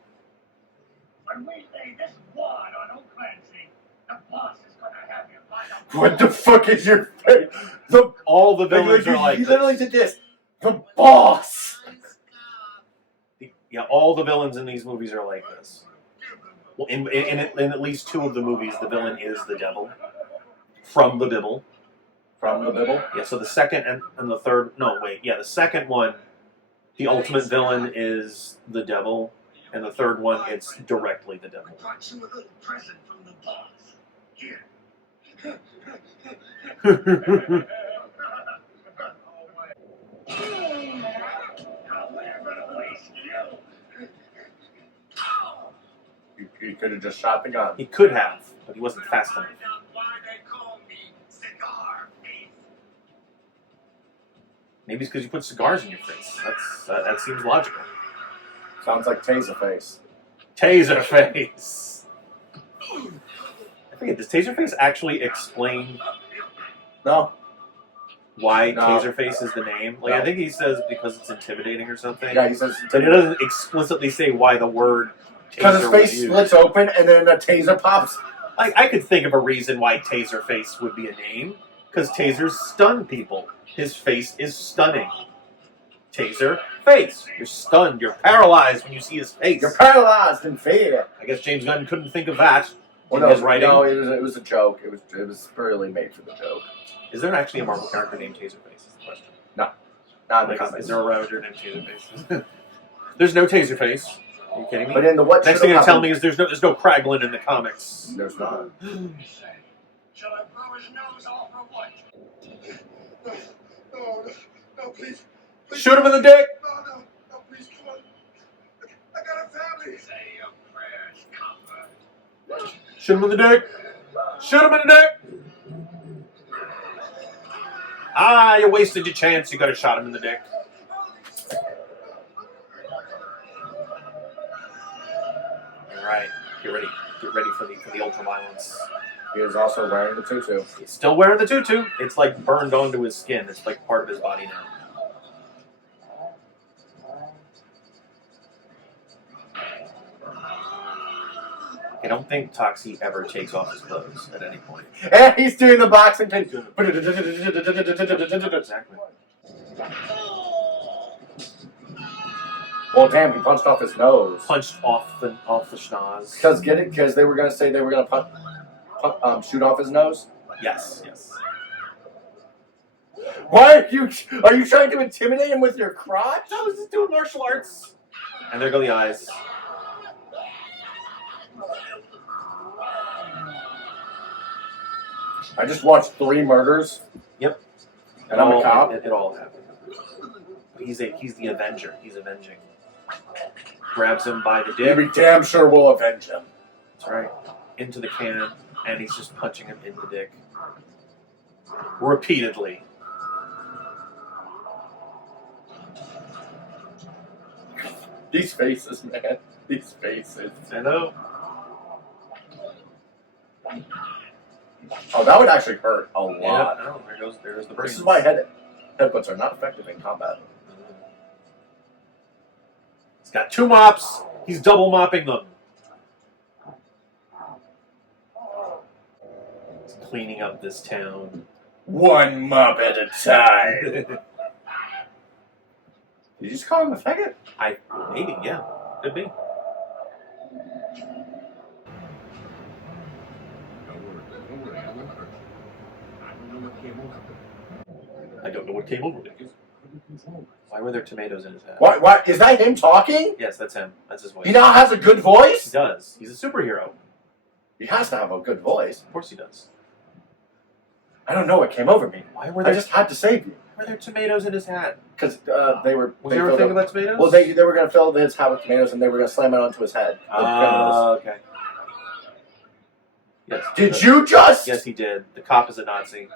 When we say this word on Oak Clancy, the boss is gonna have you by the What the fuck is your face? All the villains are like he this. literally did this. The boss. Yeah, all the villains in these movies are like this. Well, in at least 2 of the movies, the villain is the devil. From the Bible. From the Bible. Yeah, so the second and the third... No, wait. Yeah, the second one, the ultimate villain is the devil. And the third one, it's directly the devil. I brought you a little present from the boss. Here. He could have just shot the gun. He could have, but he wasn't fast enough. Find out why they call me Cigar Face. Maybe it's because you put cigars in your face. That seems logical. Sounds like Taserface. Taserface. I forget, does Taserface actually explain No. why No. Taserface is the name? Like, No. I think he says because it's intimidating or something. Yeah, he says But it doesn't explicitly say why the word because taser his was face used. splits open and then a taser pops. I could think of a reason why Taserface would be a name. Because tasers stun people. His face is stunning. Taser face. You're stunned. You're paralyzed when you see his face. You're paralyzed in fear. I guess James Gunn couldn't think of that Well, in no, his writing. no, it was a joke. It was really made for the joke. Is there actually a Marvel character named Taserface? Is the question. Not in the Like, comics. is there a Ravager named Taserface? There's no Taserface. Are you kidding me? But in the what? Next thing you're telling me is there's no Kraglin in the comics. There's not. Shall I blow his nose off or what? No, please. Shoot him in the dick. No, please, come on. I got a family. Say your prayers, comfort. Shoot him in the dick. Shoot him in the dick. Ah, you wasted your chance. You could have shot him in the dick. All right, get ready. Get ready for the ultra violence. He is also wearing the tutu. He's still wearing the tutu. It's like burned onto his skin. It's like part of his body now. I don't think Toxie ever takes off his clothes at any point. And he's doing the boxing thing. Exactly. Well, damn, he punched off his nose. Punched off the schnoz. Because they were gonna say they were gonna shoot off his nose. Yes, yes. Why are you trying to intimidate him with your crotch? I was just doing martial arts. And there go the eyes. I just watched 3 murders. Yep. And I'm a cop. It all happened. He's the Avenger. He's avenging. Grabs him by the dick. We damn sure will avenge him. That's right. Into the can, and he's just punching him in the dick. Repeatedly. These faces, man. These faces. I know. Oh, that would actually hurt a lot. Yeah, I know. There's the brains. This is why headbutts are not effective in combat. He's got 2 mops. He's double mopping them. He's cleaning up this town. 1 mop at a time. Did you just call him a faggot? Maybe, yeah. Could be. Don't worry, I won't hurt you. I don't know what came over him. I don't know what came over him. Why were there tomatoes in his head? What? Is that him talking? Yes, that's him. That's his voice. He now has a good He voice? does. He's a superhero. He has to have a good voice. Of course he does. I don't know what came over me. Why were I there just had to save you. Why were there tomatoes in his hat? Because they were... Was they there a filled thing up- about tomatoes? Well, they were going to fill his hat with tomatoes and they were going to slam it onto his head. with criminals. Okay. Yes. Did you just... Yes, he did. The cop is a Nazi.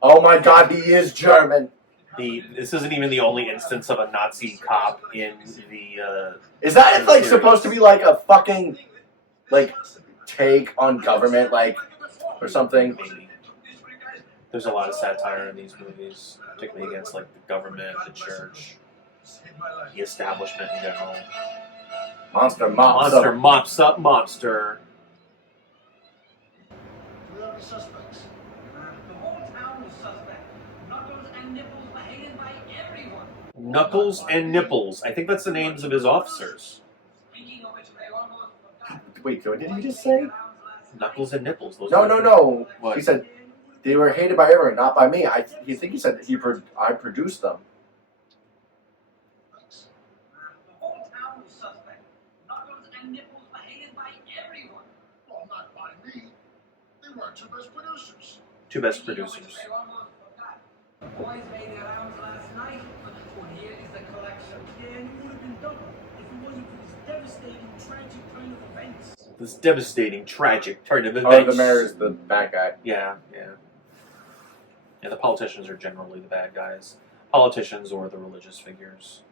Oh my god, he is German. This isn't even the only instance of a Nazi cop in the. Is that like series. supposed to be like a fucking like take on government, like or something? Maybe. There's a lot of satire in these movies, particularly against like the government, the church, the establishment in general. Monster mops Monster up. mops up monster. We have any suspects? The whole town was suspect. Knuckles and Nipples were hated by everyone. Knuckles and Nipples. I think that's the names of his officers. Speaking of which, they almost forgot. Wait, what did he just say? Knuckles and Nipples. Those No, are- no. What? He said they were hated by everyone, not by me. I think he said I produced them. The whole town was suspect. Knuckles and Nipples were hated by everyone. Well, not by me. They weren't 2 best producers. 2 best Speaking of which, producers. they almost forgot. The boys made their rounds last night. Well, here is the collection. Yeah, and it would have been double if it wasn't for this devastating, tragic turn of events. This devastating, tragic turn of Oh, events. the mayor is the bad guy. Yeah, yeah. Yeah, the politicians are generally the bad guys. Politicians or the religious figures.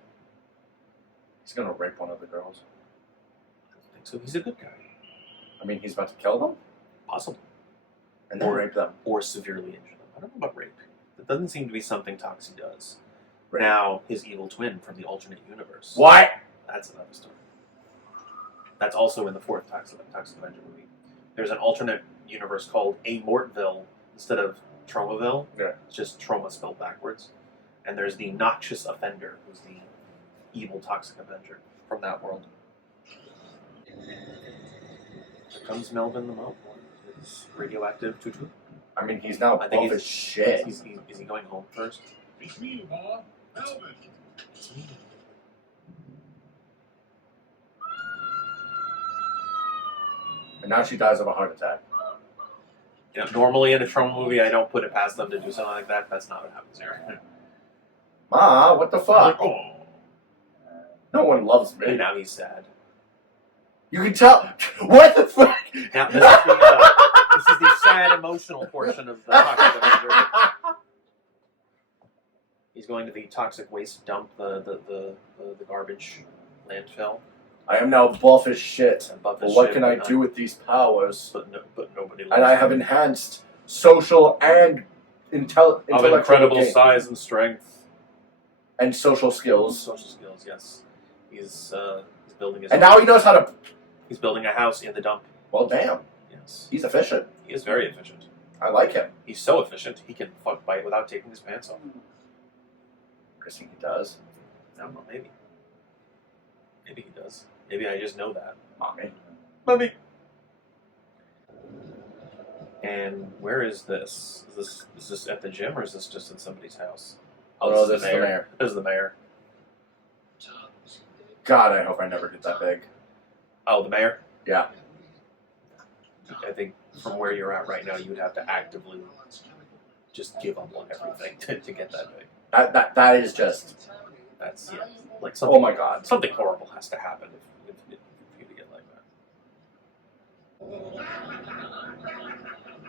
He's gonna rape one of the girls. I don't think so. He's a good guy. I mean, he's about to kill them Possible. and then Or- rape them. Or severely injure them. I don't know about rape. That doesn't seem to be something Toxie does. Rape. Now, his evil twin from the alternate universe. What? That's another story. That's also in the 4th Toxic Avenger movie. There's an alternate universe called A Mortville instead of Tromaville. Yeah. It's just Troma spelled backwards. And there's the Noxious Offender, who's the evil toxic Avenger from that world. Here comes Melvin the Moat. His radioactive tutu. I mean, he's now I think buff as shit. Is he going home first? It's me, Bob. Melvin. It's me. And now she dies of a heart attack. You know, normally in a Troma movie, I don't put it past them to do something like that. That's not what happens here. Ma, what the fuck? Oh. No one loves And me. now he's sad. You can tell. What the fuck? Now this is the sad emotional portion of the Toxic Avenger. He's going to the toxic waste dump, the garbage landfill. I am now buff as shit. And buff But as what shit, can I but do with these powers? But nobody loves And I have him. enhanced social and Of intellectual incredible gain. size and strength. And social skills. Social skills, yes. He's building his. And now he knows how to. He's building a house in the dump. Well, damn. Yes, He's efficient. he is very efficient. I like him. He's so efficient he can fuck bite without taking his pants off. Because he does. I don't know, maybe. Maybe he does. Maybe I just know that. Mommy. Mommy. And where is this? Is this at the gym or is this just in somebody's house? Oh, this is the mayor. This is the mayor. God, I hope I never get that big. Oh, the mayor? Yeah. I think from where you're at right now, you would have to actively just give up on everything to get that big. That is just. That's, yeah. Like something, Oh my god. something horrible has to happen if you get like that.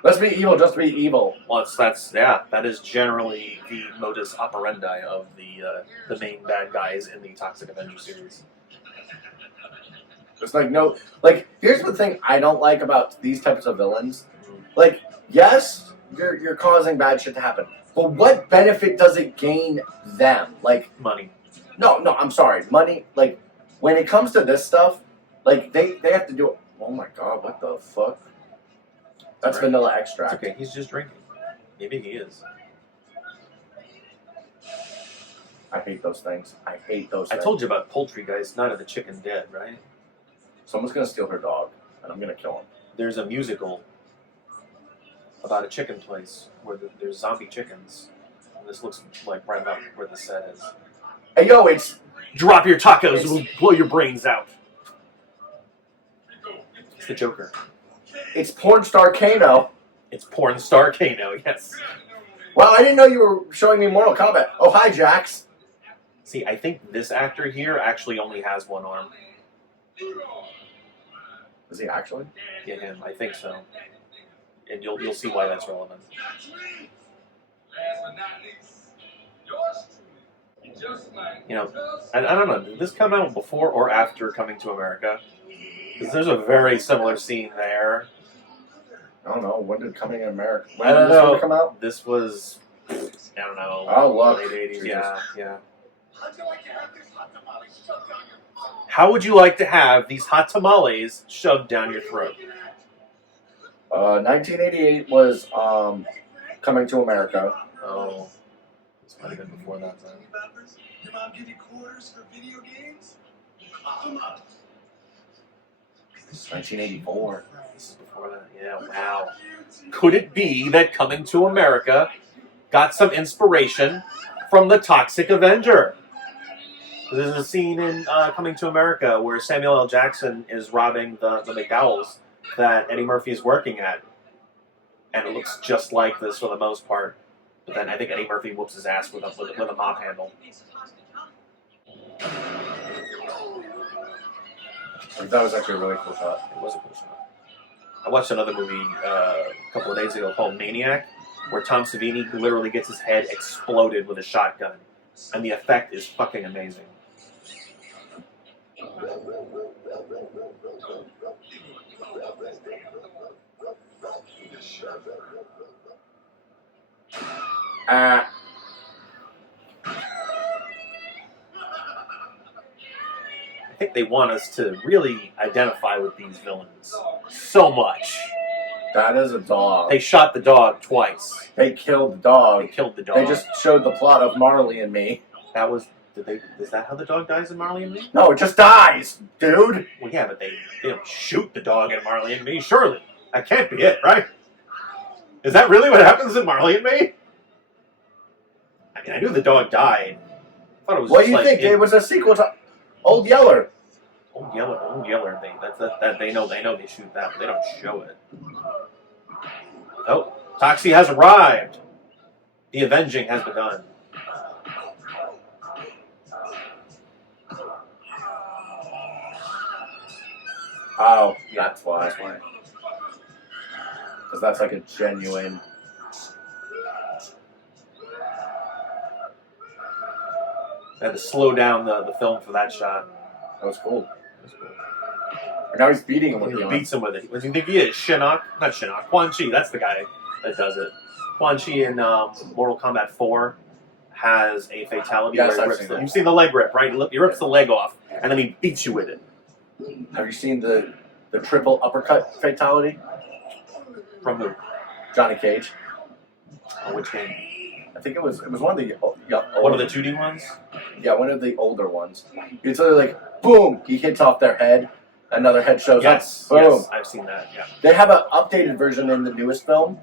Let's be evil, just be evil. Well, that is generally the modus operandi of the main bad guys in the Toxic Avenger series. It's like, no. Like, here's the thing I don't like about these types of villains. Like, yes, you're causing bad shit to happen. But what benefit does it gain them? Like, Money. no, I'm sorry. Money, like, when it comes to this stuff, like, they have to do it. Oh my god, what the fuck? That's Right. vanilla It's extract. okay, he's just drinking. Maybe he is. I hate those things. I hate those I things. told you about poultry, guys. Night of the Chicken Dead, right? Someone's gonna steal her dog, and I'm gonna kill him. There's a musical about a chicken place where there's zombie chickens. And this looks like right about where the set is. Hey, yo, it's Drop your tacos, we'll blow your brains out. It's the Joker. porn star Kano. It's porn star Kano, yes. Wow, I didn't know you were showing me Mortal Kombat. Oh, hi, Jax. See, I think this actor here actually only has one arm. Is he actually? Yeah, him. I think so. And you'll see why that's relevant. You know, I don't know, did this come out before or after Coming to America? Because there's a very similar scene there. I don't know. When did Coming in America? When I don't did this know. movie come out? This was, I don't know, Oh, look. late 80s. Jesus. Yeah. How'd you like to have this hot tamale shoved down your throat? How would you like to have these hot tamales shoved down your throat? 1988 was Coming to America. Oh, it's might have been before that then. Your mom give you quarters for video games? Come on. 1984. This is before that. Yeah, wow. Could it be that Coming to America got some inspiration from the Toxic Avenger? There's a scene in Coming to America where Samuel L. Jackson is robbing the McDowell's that Eddie Murphy is working at. And it looks just like this for the most part. But then I think Eddie Murphy whoops his ass with a mop handle. That was actually a really cool shot. It was a cool shot. I watched another movie a couple of days ago called Maniac, where Tom Savini literally gets his head exploded with a shotgun. And the effect is fucking amazing. Ah. I think they want us to really identify with these villains so much. That is a dog. They shot the dog twice. They killed the They dog. killed the dog. They just showed the plot of Marley and Me. That was. Is that how the dog dies in Marley and Me? No, it just dies, dude. Well, yeah, but they don't shoot the dog in Marley and Me. Surely that can't be it, right? Is that really what happens in Marley and Me? I mean, I knew the dog died. I thought it was. What just do you like think? It was a sequel to Old Yeller. Old Yeller thing. That they know they shoot that, but they don't show it. Oh, Toxie has arrived. The avenging has begun. Oh, that's why. Because that's like a genuine. I had to slow down the film for that shot. That was cool. And now he's beating him with He the beats him with it. What do you think he is? Shinnok? Not Shinnok. Quan Chi. That's the guy that does it. Quan Chi in Mortal Kombat 4 has a fatality Yes, where he I've rips seen the, that. you've seen the leg rip, right? He rips the leg off, and then he beats you with it. Have you seen the triple uppercut fatality? From who? Johnny Cage. Oh, which game? I think it was one of the One of the 2D ones? one of the older ones. It's literally like boom, he hits off their head, another head shows Yes, up. Boom. yes, I've seen that. Yeah. They have an updated version in the newest film,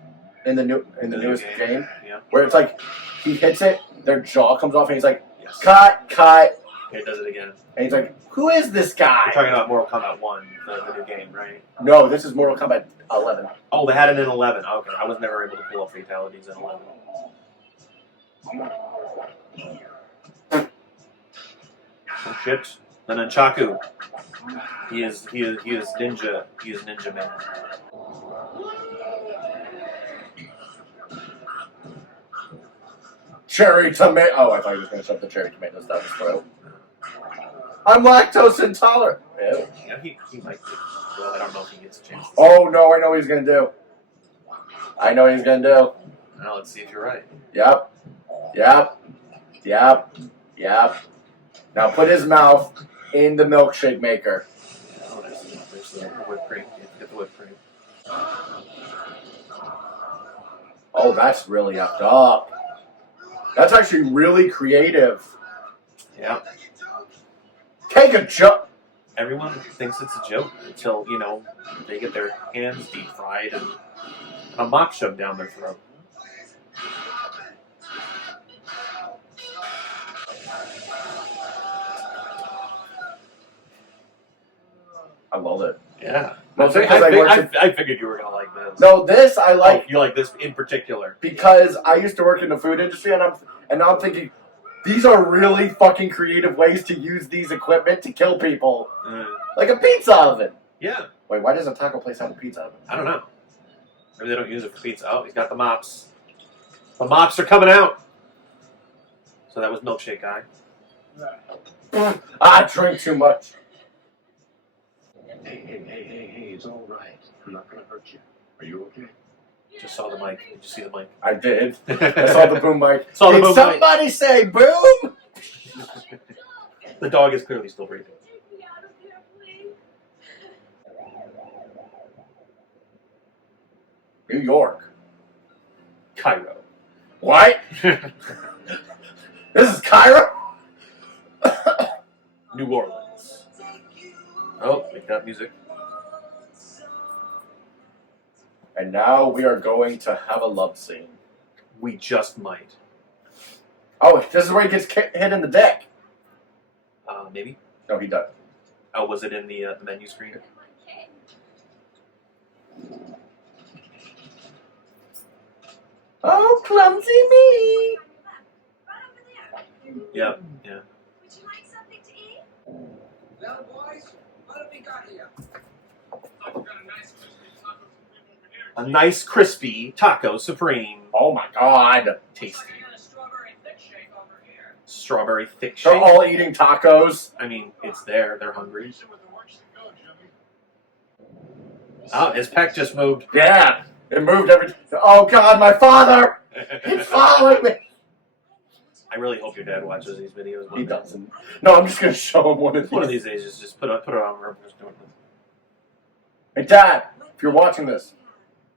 in the newest game, Yeah. where it's like he hits it, their jaw comes off, and he's like, Yes. cut. Okay, it does it again. And he's like, who is this guy? You're talking about Mortal Kombat 1, the new game, right? No, this is Mortal Kombat 11. Oh, they had it in 11. Okay, I was never able to pull up fatalities in 11. Oh shit! The Nunchaku. He is ninja. He is Ninja Man. Cherry tomato. Oh, I thought he was going to shove the cherry tomatoes down his throat. I'm lactose intolerant. Ew. Yeah, he might be. Well, I don't know if he gets a chance. Oh no, I know what he's going to do. Now let's see if you're right. Yep. Now put his mouth in the milkshake maker. Oh, there's the whipped cream. Get the whipped cream. Oh, that's really effed up. That's actually really creative. Yeah. Take a joke. Everyone thinks it's a joke until, they get their hands deep fried and a mop shoved down their throat. I love it. Yeah. Mostly I, because I worked in- I figured you were going to like this. No, this I like You like this in particular. because I used to work in the food industry, and now I'm thinking these are really fucking creative ways to use these equipment to kill people, like a pizza oven. Yeah. Wait, why does a taco place have a pizza oven? I don't know. Maybe they don't use it for pizza. Oh, he's got the mops. The mops are coming out. So that was Milkshake Guy. I drink too much. Hey, it's all right. I'm not gonna hurt you. Are you okay? Just saw the mic. Did you see the mic? I did. I saw the boom mic. Saw the Did boom somebody say boom? The dog is clearly still breathing. Take me out of here, please. New York. Cairo. What? This is Cairo? New Orleans. Oh, make that music. And now we are going to have a love scene. We just might. Oh, this is where he gets hit in the dick. Maybe. No, he doesn't. Oh, was it in the menu screen? Oh, clumsy me. Yeah. Would you like something to eat? Well, boys, what have we got here? A nice crispy taco supreme. Oh my god. Tasty. I got a strawberry thick shake over here. Strawberry thick They're shake. all eating tacos. I mean, it's there. They're hungry. Oh, his peck just moved. Yeah. It moved every. Oh god, my father! It's following me! I really hope your dad watches these videos. He doesn't. No, I'm just gonna show him one of these. One of these days, just put it on. We're just doing this. Hey, Dad, if you're watching this,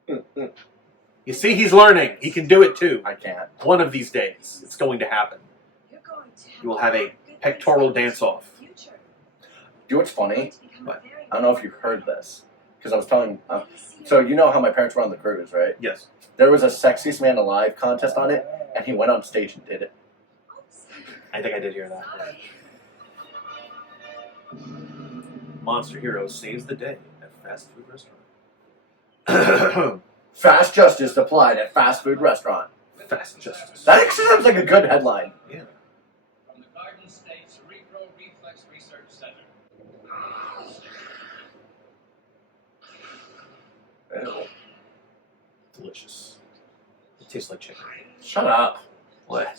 You see, he's learning. He can do it too. I can't. One of these days, it's going to happen. You're going to You will have a pectoral dance-off. You know what's funny? What? I don't know if you've heard this. Because I was telling... so you know how my parents were on the cruise, right? Yes. There was a Sexiest Man Alive contest on it, and he went on stage and did it. I think I did hear that. Monster Hero saves the day at fast food restaurant. Fast justice applied at fast food restaurant. Fast justice. That actually sounds like a good headline. Yeah. From the Garden State Cerebral Reflex Research Center. Ew. Delicious. It tastes like chicken. Shut up. What?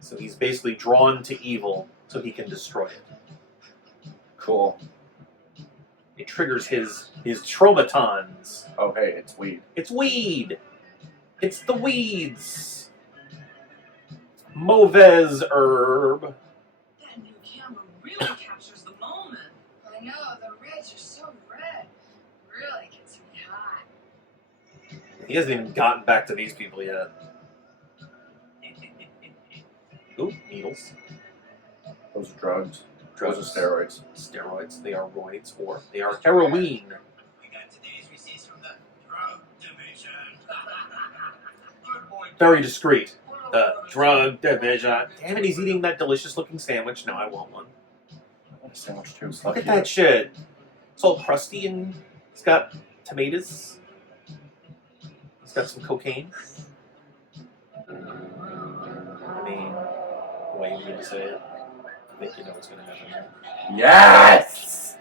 So he's basically drawn to evil so he can destroy it. Cool. It triggers his traumatons. Oh, hey, it's weed. It's weed. It's the weeds. Mauvaise herb. That new camera really captures the moment. I know, the reds are so red. Really gets me hot. He hasn't even gotten back to these people yet. Ooh, needles. Those are drugs. Drugs. Those are steroids. Steroids. They are roids, or they are heroin. We got today's receipts from the drug division. Good boy. Very discreet. The drug division. Damn it, he's eating that delicious-looking sandwich. No, I want one. I want a sandwich too. Look at that shit. It's all crusty and it's got tomatoes. It's got some cocaine. I mean, the way you need to say it, I think you know what's going to happen there. Yes!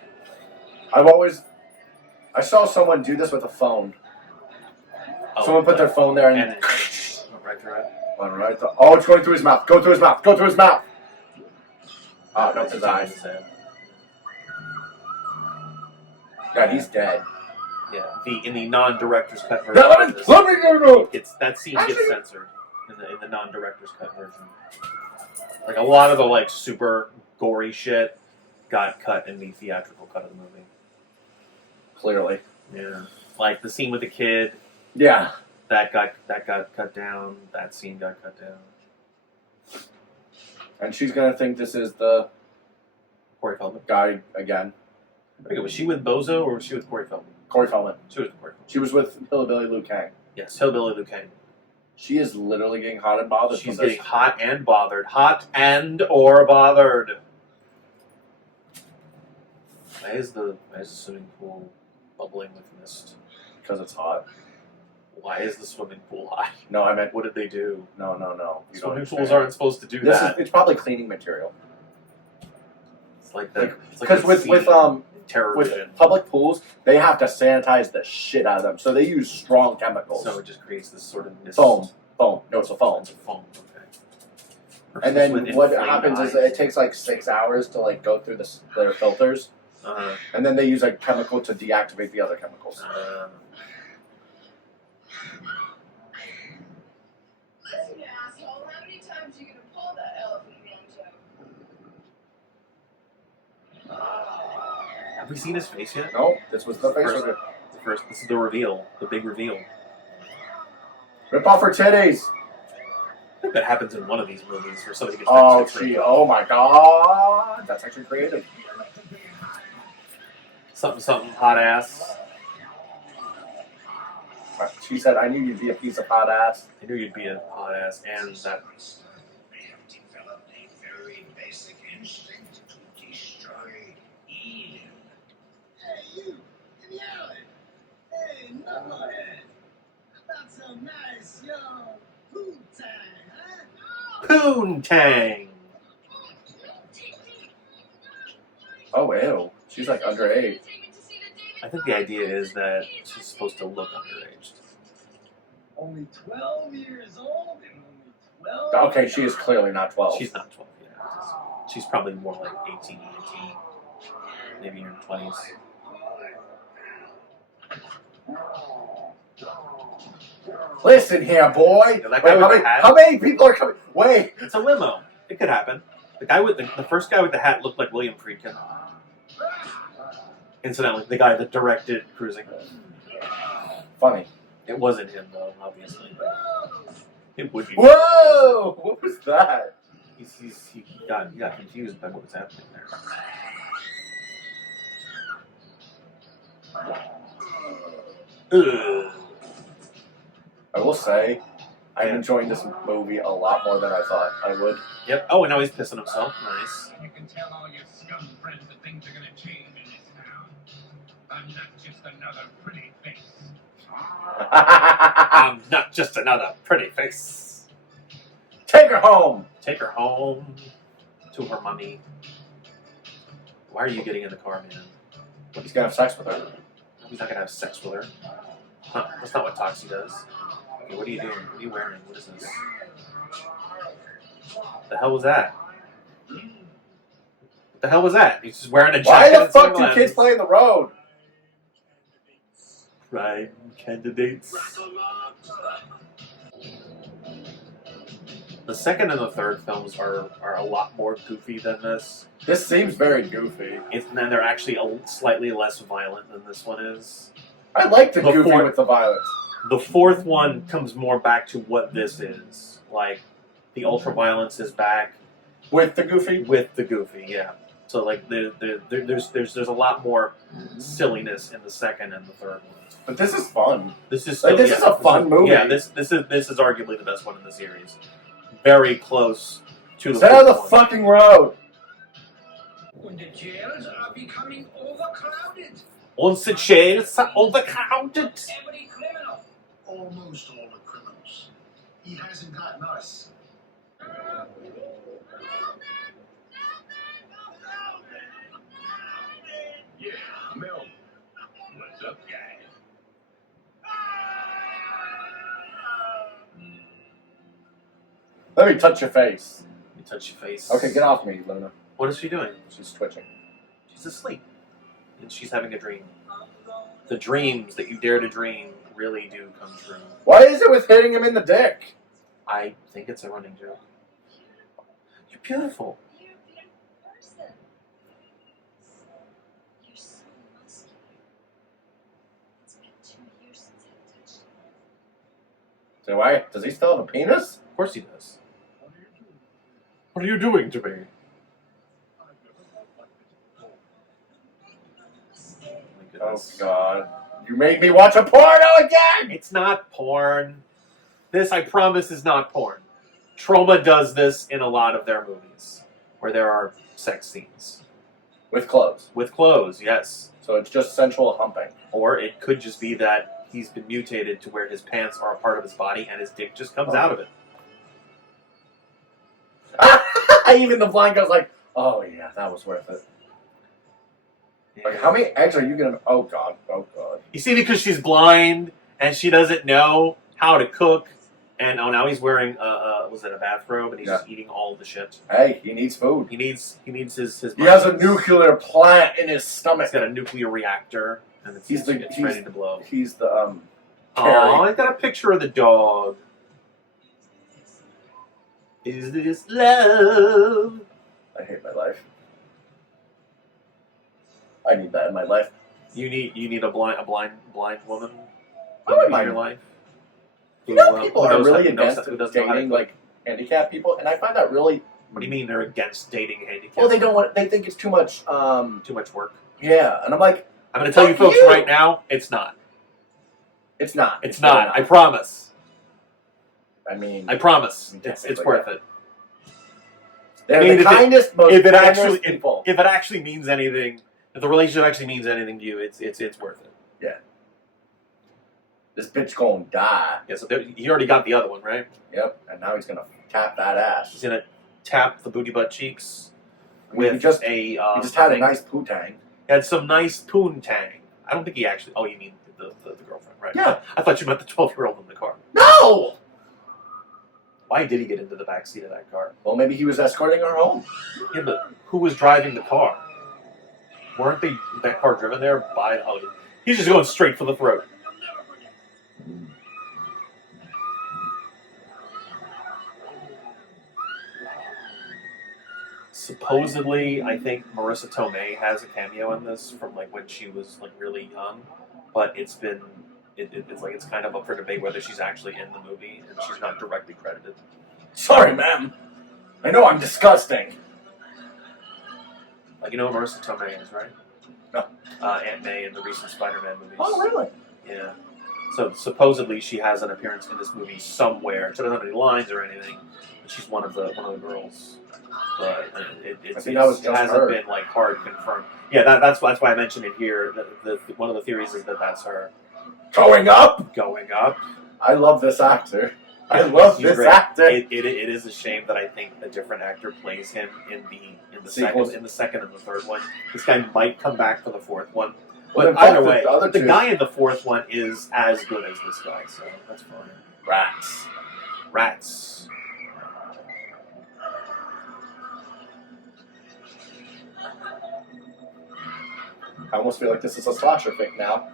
I saw someone do this with a phone. Oh, Someone put their phone there and then right through it. All right. Oh, it's going through his mouth. Go through his mouth. Go through his mouth. Oh, no, it's his eyes. Yeah, he's dead. Yeah, in the non-director's cut version. Yeah, let me go. It's that scene gets censored in the non-director's cut version. Like a lot of the like super gory shit got cut in the theatrical cut of the movie. Clearly. Yeah, like the scene with the kid. Yeah. That got cut down. That scene got cut down. And she's gonna think this is the Corey Feldman. guy again. Okay, was she with Bozo or was she with Corey Feldman? Corey Feldman. She was with Corey Feldman. She was with Hillbilly Liu Kang. Yes, Hillbilly Liu Kang. She is literally getting hot and bothered. She's from this. getting hot and bothered. Hot and or bothered. Why is the swimming pool bubbling with mist? Because it's hot. Why is the swimming pool hot? No, I meant What did they do? no. You don't Swimming understand. pools aren't supposed to do This that. it's probably cleaning material. It's like that. Because with terror with vision. public pools, they have to sanitize the shit out of them, so they use strong chemicals. So it just creates this sort of mist. Foam. No, it's a foam. It's a foam. Okay. And With then what inflamed happens is eyes. it takes like 6 hours to like go through their filters, and then they use a chemical to deactivate the other chemicals. Listen, you asshole, how many times are you gonna pull that elephant man joke? Have we seen his face yet? No, this was the face. First- This is the reveal, the big reveal. Rip off her titties. I think that happens in one of these movies where somebody gets Oh, their tits ripped off. oh my god, that's actually creative. Something hot ass. She said, "I knew you'd be a piece of hot ass." I knew you'd be a hot ass, and that. They have developed a very basic instinct to destroy evil. Hey, you, in the alley. Hey, knucklehead. About some nice young food time, huh? Poontang! Oh, ew. She's like underage. I think the idea is that she's supposed to look underage. Only 12 years old and only 12. Okay, she is clearly not 12. She's not 12 yet. She's probably more like 18, 19, maybe in her 20s. Listen here, boy. Yeah, that Wait, guy with the hat. how many people are coming? Wait. It's a limo. It could happen. The guy with the first guy with the hat looked like William Friedkin. Incidentally, the guy that directed Cruising. Funny. It wasn't him though, obviously. It would be. Whoa! What was that? He got confused by what was happening there. Ugh. I will say, I'm enjoying this movie a lot more than I thought I would. Yep. Oh, and now he's pissing himself. Nice. You can tell all your scum friends that things are gonna change in this town. I'm not just another pretty face. I'm not just another pretty face. Take her home! Take her home to her mommy. Why are you getting in the car, man? He's gonna have sex with her. He's not gonna have sex with her. Huh, that's not what Toxie does. Okay, what are you doing? What are you wearing? What is this? What the hell was that? What the hell was that? He's just wearing a Why jacket. the and fuck do sunglasses. kids play in the road? Prime candidates. The second and the third films are a lot more goofy than this. This seems very goofy. And then they're actually slightly less violent than this one is. I like the The goofy fourth- with the violence. The fourth one comes more back to what this is. Like, the ultra violence is back With the goofy? with the goofy, yeah. So like there's a lot more silliness in the second and the third ones. But this is fun. This is Like, still, this is a fun movie. Yeah, this is arguably the best one in the series. Very close to the Stay on the fourth one. fucking road! And the jails are becoming overcrowded. Once jails are overcrowded. Every criminal. Almost all the criminals. He hasn't gotten us. Yeah, Mel. What's up, guys? Let me touch your face. You touch your face. Okay, get off me, Luna. What is she doing? She's twitching. She's asleep. And she's having a dream. The dreams that you dare to dream really do come true. Why is it with hitting him in the dick? I think it's a running joke. You're beautiful. You're a beautiful person. You're so muscular. It's been 2 years since I touched you. So why? Does he still have a penis? Of course he does. What are you doing to me? My Oh goodness. god. You made me watch a porno again! It's not porn. This, I promise, is not porn. Trauma does this in a lot of their movies, where there are sex scenes. With clothes. With clothes, yes. So it's just sensual humping. Or it could just be that he's been mutated to where his pants are a part of his body and his dick just comes out of it. Even the blind guy's like, oh yeah, that was worth it. Like, how many eggs are you gonna... Oh god, oh god. You see, because she's blind and she doesn't know how to cook, and oh, now he's wearing was it a bathrobe, and he's just eating all the shit. Hey, he needs food. He needs his. He has a nuclear plant in his stomach. He's got a nuclear reactor, and it's ready to blow. He's the, Oh, Carrie. I got a picture of the dog. Is this love? I hate my life. I need that in my life. You need a blind woman I wouldn't in mind. your life. You know, people Who are knows really who knows- against who doesn't know how to dating, cook. like, handicapped people, and I find that really... What do you mean they're against dating handicapped? Well, they don't want... They think it's too much, Too much work. Yeah, and I'm like, I'm going to tell you Fuck folks you. right now, it's not. it's not. It's not. I really promise. I mean... I promise. Yeah, It's but worth yeah. it. They're I mean, the kindest, most if it generous actually people. if it actually means anything, if the relationship actually means anything to you, it's worth it. This bitch gonna die. Yeah. So he already got the other one, right? Yep, and now he's gonna tap that ass. He's gonna tap the booty butt cheeks I mean, with he just a. he just had a thing. nice poo-tang. Had some nice poontang. I don't think he actually. Oh, you mean the girlfriend, right? Yeah. I thought you meant the 12-year-old in the car. No! Why did he get into the back seat of that car? Well, maybe he was escorting her home. Yeah, but who was driving the car? Weren't that car driven there by? Oh, he's just going straight for the throat. Supposedly, I think Marissa Tomei has a cameo in this from like when she was like really young, but it's been it's like it's kind of up for debate whether she's actually in the movie and she's not directly credited. Sorry, ma'am. I know I'm disgusting. Like you know what Marissa Tomei is, right? No. Aunt May in the recent Spider-Man movies. Oh, really? Yeah. So supposedly she has an appearance in this movie somewhere. She doesn't have any lines or anything. But she's one of the girls. But it hasn't her. been like hard confirmed. Yeah, that's why I mentioned it here. One of the theories is that that's her Going up? going up. I love this actor. I love He's this great. actor. It is a shame that I think a different actor plays him in the Sequels. second and the third one. This guy might come back for the fourth one. Well, But in fact, either way, the other the two- guy in the fourth one is as good as this guy, so that's fine. Rats. Rats. I almost feel like this is a slasher fic now.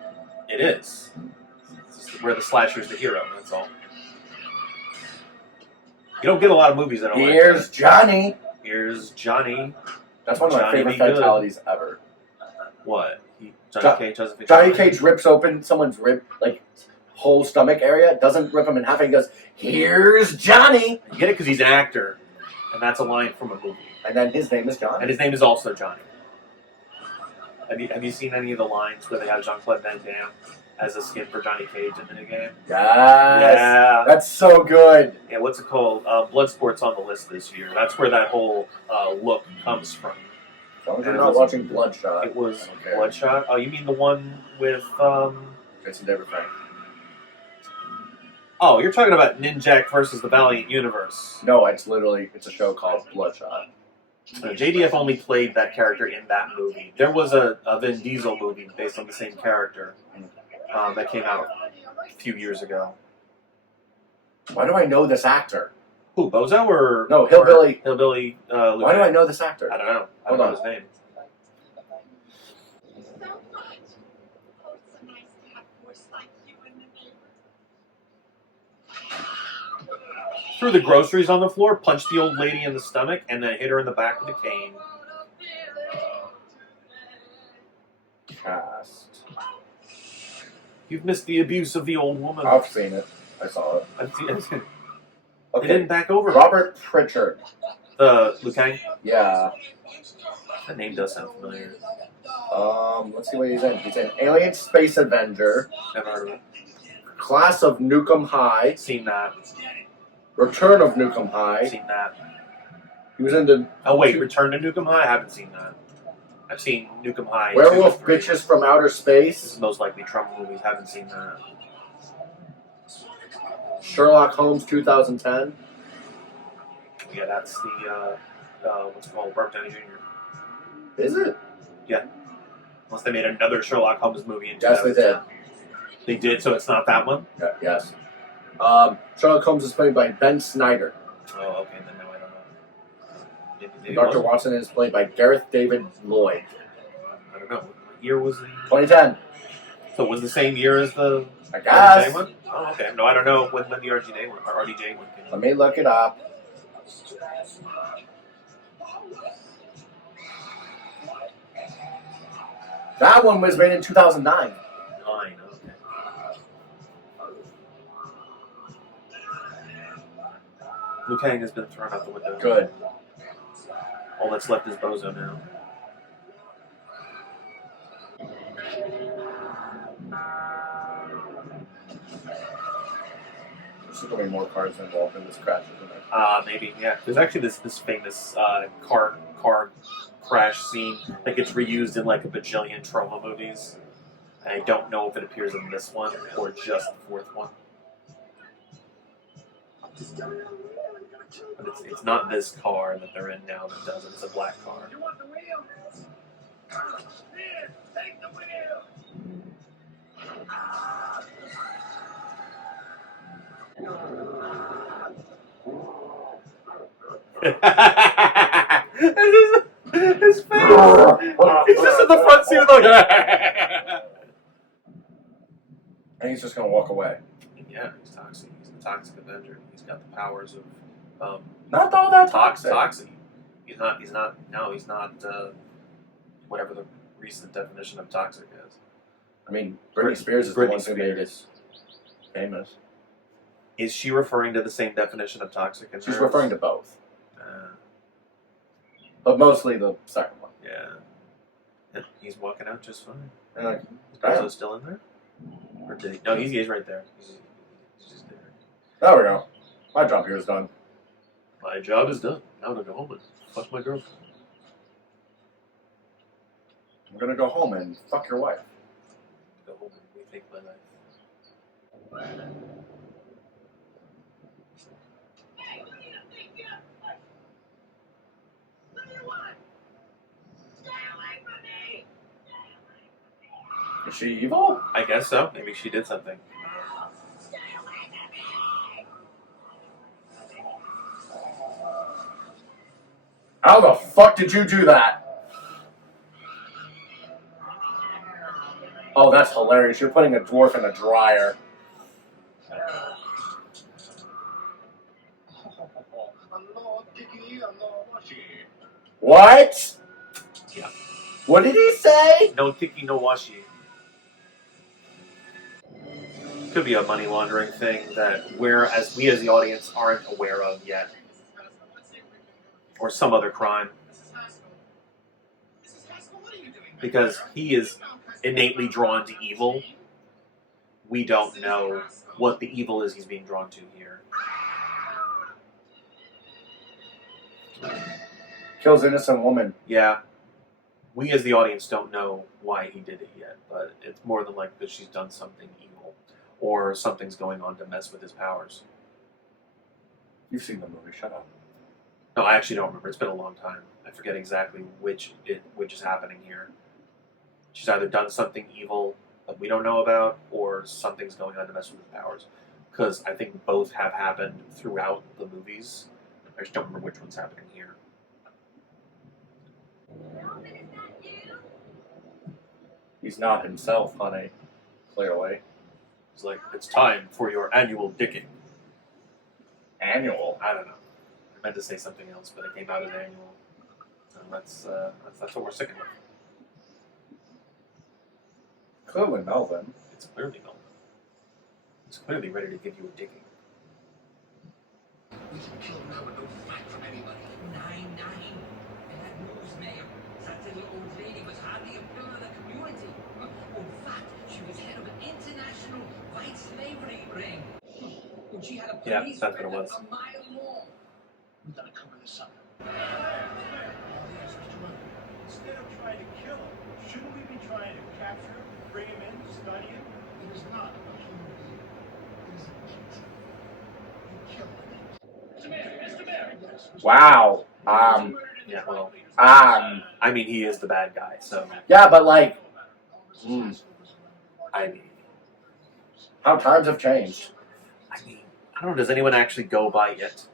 It is. Where the slasher's the hero, that's all. You don't get a lot of movies that are like Here's Johnny. Here's Johnny. That's one of my Johnny favorite be good. fatalities ever. What? Johnny Cage doesn't think Johnny Cage rips open someone's rib, like, whole stomach area, doesn't rip him in half, and he goes, "Here's Johnny!" You get it because he's an actor, and that's a line from a movie. And then his name is Johnny. And his name is also Johnny. Have you seen any of the lines where they have Jean-Claude Van Damme as a skin for Johnny Cage in the game? Yes. Yeah. That's so good. Yeah, what's it called? Bloodsport's on the list this year. That's where that whole look comes from. As long as you're And it not was- watching Bloodshot. It was I don't care. Bloodshot? Oh, you mean the one with... Jason David Frank. Oh, you're talking about Ninjak versus the Valiant Universe. No, it's a show called Bloodshot. JDF only played that character in that movie. There was a Vin Diesel movie based on the same character that came out a few years ago. Why do I know this actor? Who, Bozo or... No, Hillbilly. Or Hillbilly Luke Why do I Cage? know this actor? I don't know. I Hold don't know on. his name. So much. Oh, it's so nice to have boys like you in the neighborhood. Threw the groceries on the floor, punched the old lady in the stomach, and then hit her in the back with a cane. Cast. You've missed the abuse of the old woman. I've seen it. I saw it. I've seen it. They Okay. didn't back over. Robert Pritchard. The Liu Kang? Yeah. That name does sound familiar. Let's see what he's in. He's in Alien Space Avenger, Never heard of it. Class of Nukem High, Seen that. Return of Nukem High. Seen that. He was in the Oh wait, Return to Nukem High? I haven't seen that. I've seen Nukem High. 2 Werewolf and 3. Bitches from Outer This Space, is most likely Trump movies. Haven't seen that. Sherlock Holmes 2010. Yeah, that's the what's it called? Robert Downey Jr. Is it? Unless they made another Sherlock Holmes movie in Yes, they 2010. They did, so it's not that one? Yeah, yes. Sherlock Holmes is played by Ben Snyder. Oh, okay, then no, I don't know. Maybe it Dr. wasn't. Watson is played by Gareth David Lloyd. I don't know. What year was the... 2010. So it was the same year as the I RDJ guess. one? Oh, okay. No, I don't know when the RDJ one came Let out. me look it up. That one was made in 2009. 9, okay. Liu Kang has been thrown out the window. Good. All that's left is Bozo now. There's going to be more cars involved in this crash, isn't there? Maybe, yeah. There's actually this famous car crash scene that gets reused in like a bajillion trauma movies. And I don't know if it appears in this one or just the fourth one. But it's not this car that they're in now that does it. It's a black car. You want the wheel? Here, take the wheel. His face. He's just in the front seat with like. And he's just going to walk away. Yeah, he's toxic. He's the toxic Avenger. He's got the powers of Not all that toxic. toxic. He's not. He's not. No, he's not. Whatever the recent definition of toxic is. I mean, Britney Spears is the Britney one who made it Spears. famous. Is she referring to the same definition of toxic? As She's hers? referring to both, Uh, but mostly the second one. yeah. Yeah, he's walking out just fine. And like, Is Bezos still in there? Or did he? No, he's right there. He's just there. there we go. My job here is done. My job is done. Now to go home and fuck my girlfriend. I'm gonna go home and fuck your wife. Go home and rethink my life. Hey, who do you think you're? What do you want? Stay away from me! Stay away from me! Is she evil? I guess so. Maybe she did something. Stay away from me! How the fuck did you do that? Oh, that's hilarious. You're putting a dwarf in a dryer. What? Yeah. What did he say? No tiki, no washi. Could be a money laundering thing that we as the audience aren't aware of yet, or some other crime, because he is innately drawn to evil. We don't know what the evil is he's being drawn to here. Kills innocent woman. Yeah, we as the audience don't know why he did it yet, but it's more than likely that she's done something evil, or something's going on to mess with his powers. You've seen the movie. Shut up. No, I actually don't remember. It's been a long time. I forget exactly which is happening here. She's either done something evil that we don't know about, or something's going on to mess with his powers. Because I think both have happened throughout the movies. I just don't remember which one's happening here. Melvin, is that you? He's not himself, honey. Clearly. It's like, it's time for your annual dicking. Annual. I don't know. I meant to say something else, but it came out as annual. And that's what we're sticking with. Clearly Melvin. It's clearly Melvin. He's clearly ready to give you a dicking. We can kill her now with no fight from anybody. 9-9. Bad news, ma'am. That little old lady was hardly a pillar of the community. In fact, she was head of an international white slavery ring. And she had a Yeah, police that's what it record was. a mile long. We gotta cover this up. Yes, Mr. Munger. Instead of trying to kill him, shouldn't we be trying to capture him, bring him in, study him? It is not a human being. It is an it. You kill it. Mr. Mayor, Mr. Mayor. Yes, Mr. Wow. Yeah, well, Um. I mean, he is the bad guy, so Yeah, but like, I mean, how times have changed. I don't know. Does anyone actually go by it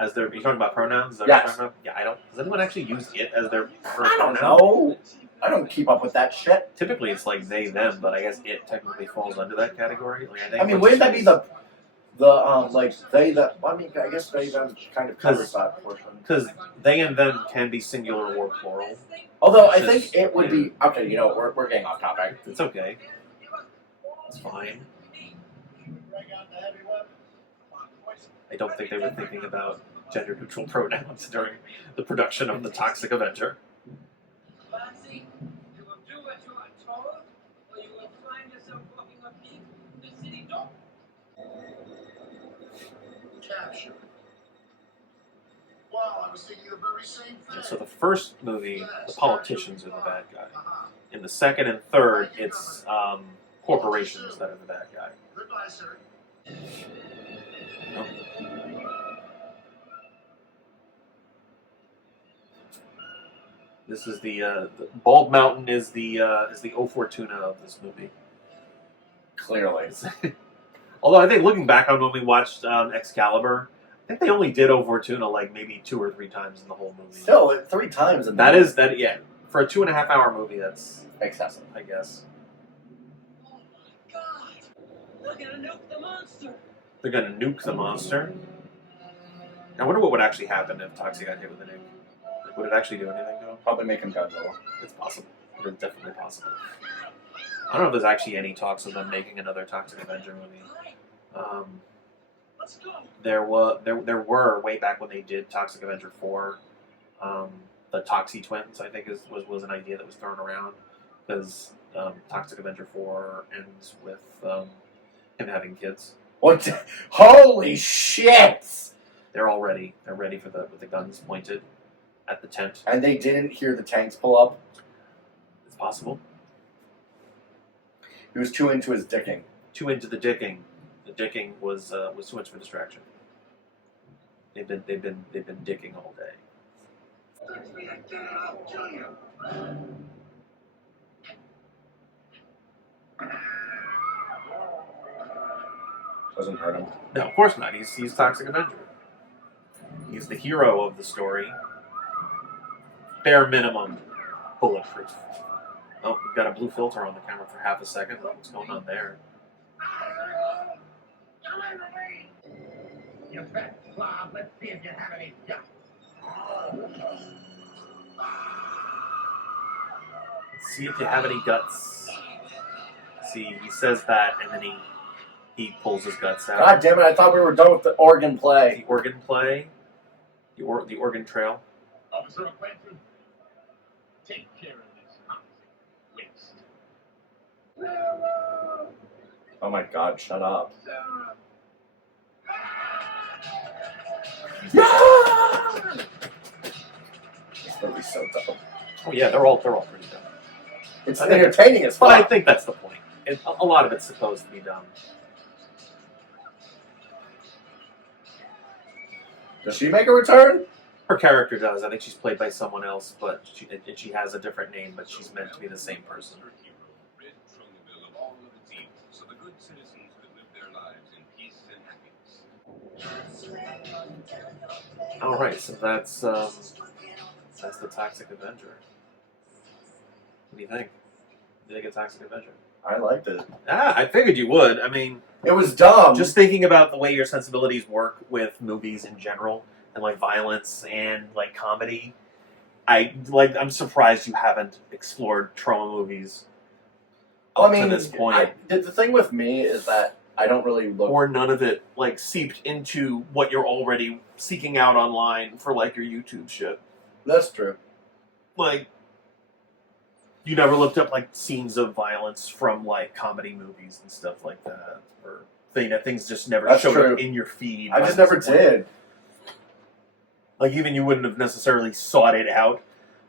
as their? Are you talking about pronouns? Is that what Yes. you're talking about? Yeah, I don't. Does anyone actually use it as their first I don't pronoun? know. I don't keep up with that shit. Typically, it's like they, them, but I guess it technically falls under that category. Like, think I mean, once wouldn't that be it's- the like they that? I mean, I guess they them kind of covers that portion. Because they and them can be singular or plural. Although I It's think just- it would be okay. You know, we're getting off topic. It's okay. It's fine. Bring out the heavy weapons. I don't think they were thinking about gender neutral pronouns during the production of the Toxic Avenger. Patsy, you will do what you are told, or you will find yourself walking a beat in the city door. Capture. Wow, I was thinking the very same thing. And so the first movie, the politicians are the bad guy. Uh-huh. In the second and third, it's corporations that are the bad guy. Goodbye, sir. Nope. This is the Bald Mountain is the O Fortuna of this movie. Clearly, Although I think looking back on when we watched Excalibur, I think they only did O Fortuna like maybe 2 or 3 times in the whole movie. still 3 times. In That is that yeah. For a 2.5 hour movie, that's excessive. I guess. Oh my God! They're gonna nuke the monster. They're gonna nuke the monster. I wonder what would actually happen if Toxie got hit with a nuke. Would it actually do anything to him? Probably make him Godzilla. It's possible. It's definitely possible. I don't know if there's actually any talks of them making another Toxic Avenger movie. Let's go. There were way back when they did Toxic Avenger 4. The Toxie twins, I think, was an idea that was thrown around because Toxic Avenger 4 ends with him having kids. What? Holy shit! They're all ready. They're ready with the guns pointed at the tent. And they didn't hear the tanks pull up. It's possible. He was too into his dicking. Too into the dicking. The dicking was too much of a distraction. They've been dicking all day. Touch me again, I'll kill you. Doesn't hurt him. No, of course not. He's Toxic Avenger. He's the hero of the story. Bare minimum, bulletproof. Oh, we've got a blue filter on the camera for half a second. What's going on there? You fat slob, let's see if you have any guts. Let's see if you have any guts. See, he says that, and then he pulls his guts out. God damn it! I thought we were done with the organ play. The organ play, the organ trail. Officer Acquaintance, take care of this toxic waste. Sarah! Oh my God! Shut up. Sarah! This movie's so dumb. Oh yeah, they're all pretty dumb. It's I think- entertaining as But I fuck. think that's the point. A lot of it's supposed to be dumb. Does she make a return? Her character does. I think she's played by someone else, but she has a different name, but she's meant to be the same person. Rid Tromaville of all of its evil, so the good citizens could live their lives in peace and happiness. All right, so that's the Toxic Avenger. What do you think? Did you think of Toxic Avenger? I liked it. I figured you would. I mean, It was dumb. just thinking about the way your sensibilities work with movies in general, and like violence and like comedy, I'm surprised you haven't explored trauma movies up to this point, the thing with me is that I don't really look. or none of it like seeped into what you're already seeking out online for like your YouTube shit. That's true. Like, you never looked up like scenes of violence from like comedy movies and stuff like that, or things just never That's showed true. up in your feed. I just never did. Like, even you wouldn't have necessarily sought it out,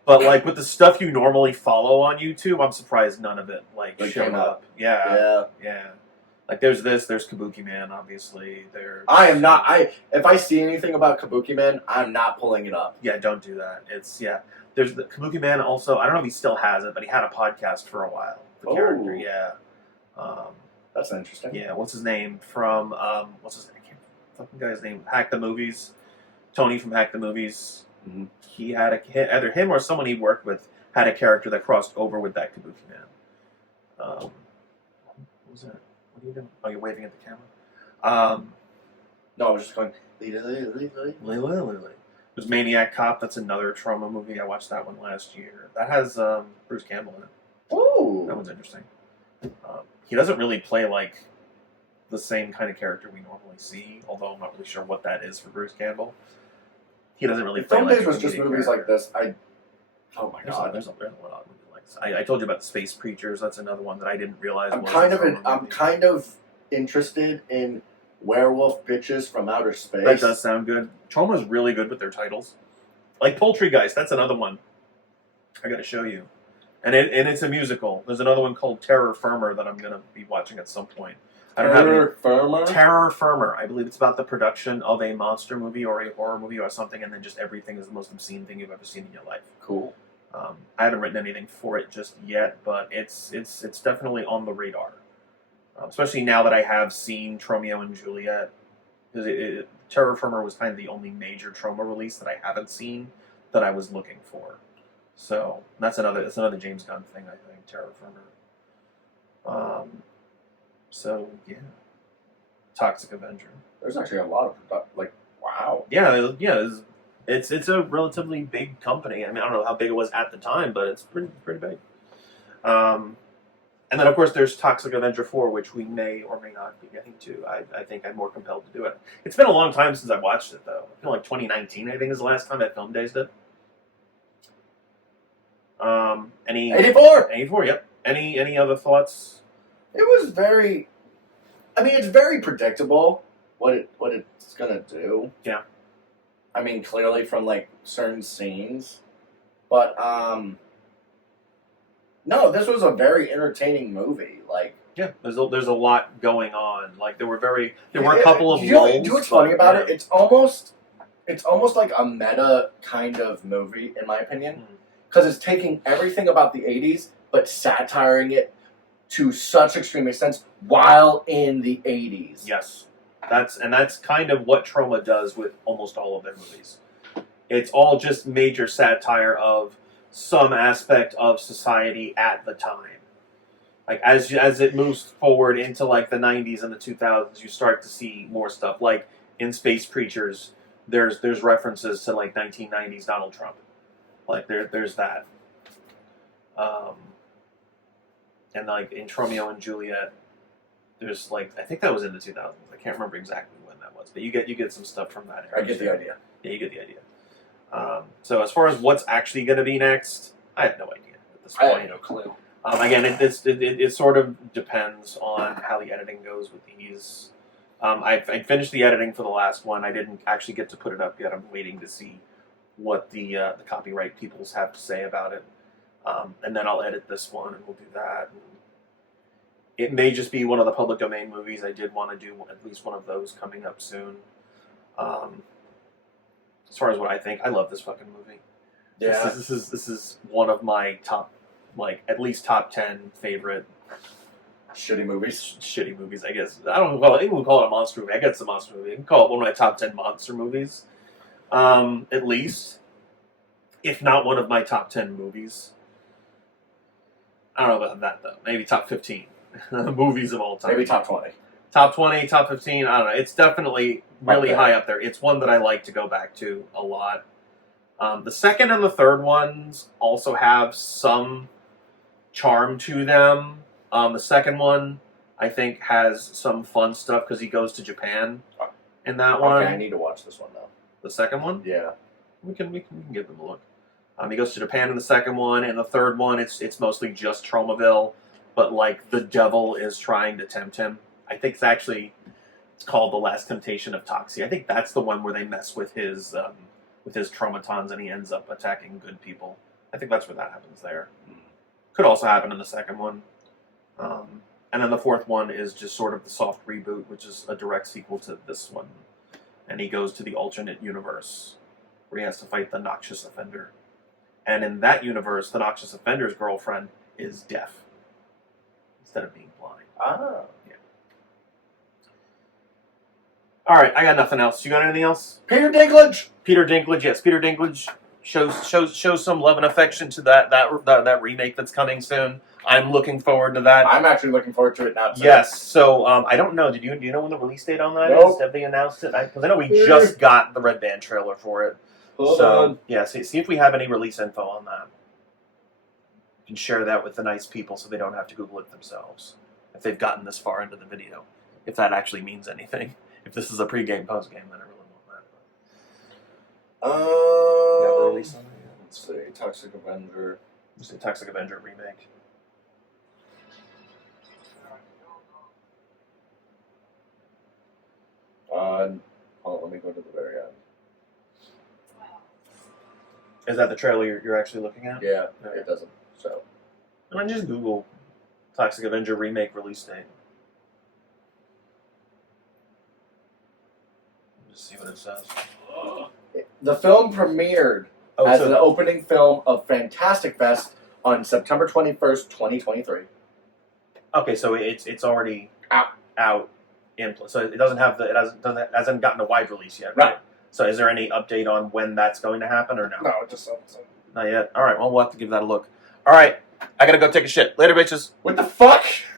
but like with the stuff you normally follow on YouTube, I'm surprised none of it like Like, showed came up. up. Yeah. Yeah. Like there's Kabuki Man, obviously. I am not. If I see anything about Kabuki Man, I'm not pulling it up. Yeah, don't do that. There's the Kabuki Man also. I don't know if he still has it, but he had a podcast for a while. The character, Ooh. yeah. That's interesting. Yeah, what's his name from? What's his fucking guy's name? Hack the Movies. Tony from Hack the Movies. Mhm. He had either him or someone he worked with had a character that crossed over with that Kabuki Man. What was that? What are you doing? Oh, you're waving at the camera. No, I was just going. There's Maniac Cop. That's another trauma movie. I watched that one last year. That has Bruce Campbell in it. That Ooh. one's interesting. He doesn't really play like the same kind of character we normally see, although I'm not really sure what that is for Bruce Campbell. He doesn't really If play Film like Days a was just comedic movies character. like this, oh my god. There's a lot of movies like this. I told you about the Space Preachers. That's another one that I didn't realize. I'm was kind a of trauma I'm movie. kind of interested in Werewolf Bitches from Outer Space. That does sound good. Trauma's really good with their titles. Like Poultrygeist, that's another one I got to show you. And it's a musical. There's another one called Terror Firmer that I'm going to be watching at some point. I don't have any. Firmer. Terror Firmer. I believe it's about the production of a monster movie or a horror movie or something, and then just everything is the most obscene thing you've ever seen in your life. Cool. I haven't written anything for it just yet, but it's definitely on the radar. Especially now that I have seen Tromeo and Juliet. Because Terror Firmer was kind of the only major Troma release that I haven't seen that I was looking for. So that's another James Gunn thing, I think. Terror Firmer. So yeah, Toxic Avenger. There's actually a lot of wow. Yeah. There's It's a relatively big company. I mean, I don't know how big it was at the time, but it's pretty big. And then, of course, there's Toxic Avenger 4, which we may or may not be getting to. I think I'm more compelled to do it. It's been a long time since I watched it, though. I feel like 2019, I think, is the last time I film dazed it. 84. 84, yep. Any other thoughts? It was very. I mean, it's very predictable what it's gonna do. Yeah. I mean, clearly from like certain scenes, but no, this was a very entertaining movie. Like, Yeah, there's a lot going on. Like there were a couple of you know lulls, what's funny but, about yeah. it? It's almost like a meta kind of movie, in my opinion, because it's taking everything about the '80s but satiring it to such extreme extents while in the '80s. Yes, that's kind of what Trauma does with almost all of their movies. It's all just major satire of some aspect of society at the time. Like as it moves forward into like the '90s and the 2000s, you start to see more stuff. Like in Space Preachers, there's references to like 1990s Donald Trump. Like there's that. And like in Romeo and Juliet, there's like I think that was in the 2000s. I can't remember exactly when that was, but you get some stuff from that era. I get the idea. Yeah, you get the idea. So as far as what's actually going to be next, I have no idea at this I point. have no clue. Again, it sort of depends on how the editing goes with these. I finished the editing for the last one. I didn't actually get to put it up yet. I'm waiting to see what the copyright peoples have to say about it. And then I'll edit this one, and we'll do that. It may just be one of the public domain movies. I did want to do at least one of those coming up soon. As far as what I think, I love this fucking movie. Yeah. This is one of my top, like at least top 10 favorite Shitty movies. shitty movies. I guess I don't. Well, even we call it a monster movie. I guess it's a monster movie. You can call it one of my top 10 monster movies. At least, if not one of my top 10 movies. I don't know about that though. Maybe top 15 movies of all time. Maybe top 20. Top 20, top 15. I don't know. It's definitely really there. high up there. It's one that I like to go back to a lot. The second and the third ones also have some charm to them. The second one, I think, has some fun stuff because he goes to Japan in that one. Okay, I need to watch this one now. The second one? Yeah. We can give them a look. He goes to Japan in the second one, and the third one, it's mostly just Tromaville, but like the devil is trying to tempt him. I think it's called The Last Temptation of Toxie. I think that's the one where they mess with his traumatons and he ends up attacking good people. I think that's where that happens there. Could also happen in the second one. And then the fourth one is just sort of the soft reboot, which is a direct sequel to this one. And he goes to the alternate universe where he has to fight the Noxious Offender. And in that universe, the Noxious Offender's girlfriend is deaf instead of being blind. Ah. Yeah. All right, I got nothing else. You got anything else? Peter Dinklage. Peter Dinklage, yes. Peter Dinklage shows some love and affection to that remake that's coming soon. I'm looking forward to that. I'm actually looking forward to it now, too. Yes. So I don't know. Do you know when the release date on that is? Nope. Have they announced it? Because I know we just got the Red Band trailer for it. Hold So on. yeah, see if we have any release info on that. You can share that with the nice people so they don't have to Google it themselves if they've gotten this far into the video. If that actually means anything. If this is a pre-game, post-game, then I really want that. You have a release on it? Let's see. Toxic Avenger. It's a Toxic Avenger remake. Hold on, let me go to the very end. Is that the trailer you're actually looking at? Yeah, Okay. it doesn't. So. I mean, just Google Toxic Avenger remake release date. Just see what it says. The film premiered as an opening film of Fantastic Fest on September 21st, 2023. Okay, so it's already out so it doesn't have it hasn't gotten a wide release yet, right? Right. So is there any update on when that's going to happen or no? No, it just Not yet. All right, well we'll have to give that a look. All right, I gotta go take a shit. Later, bitches. What the fuck?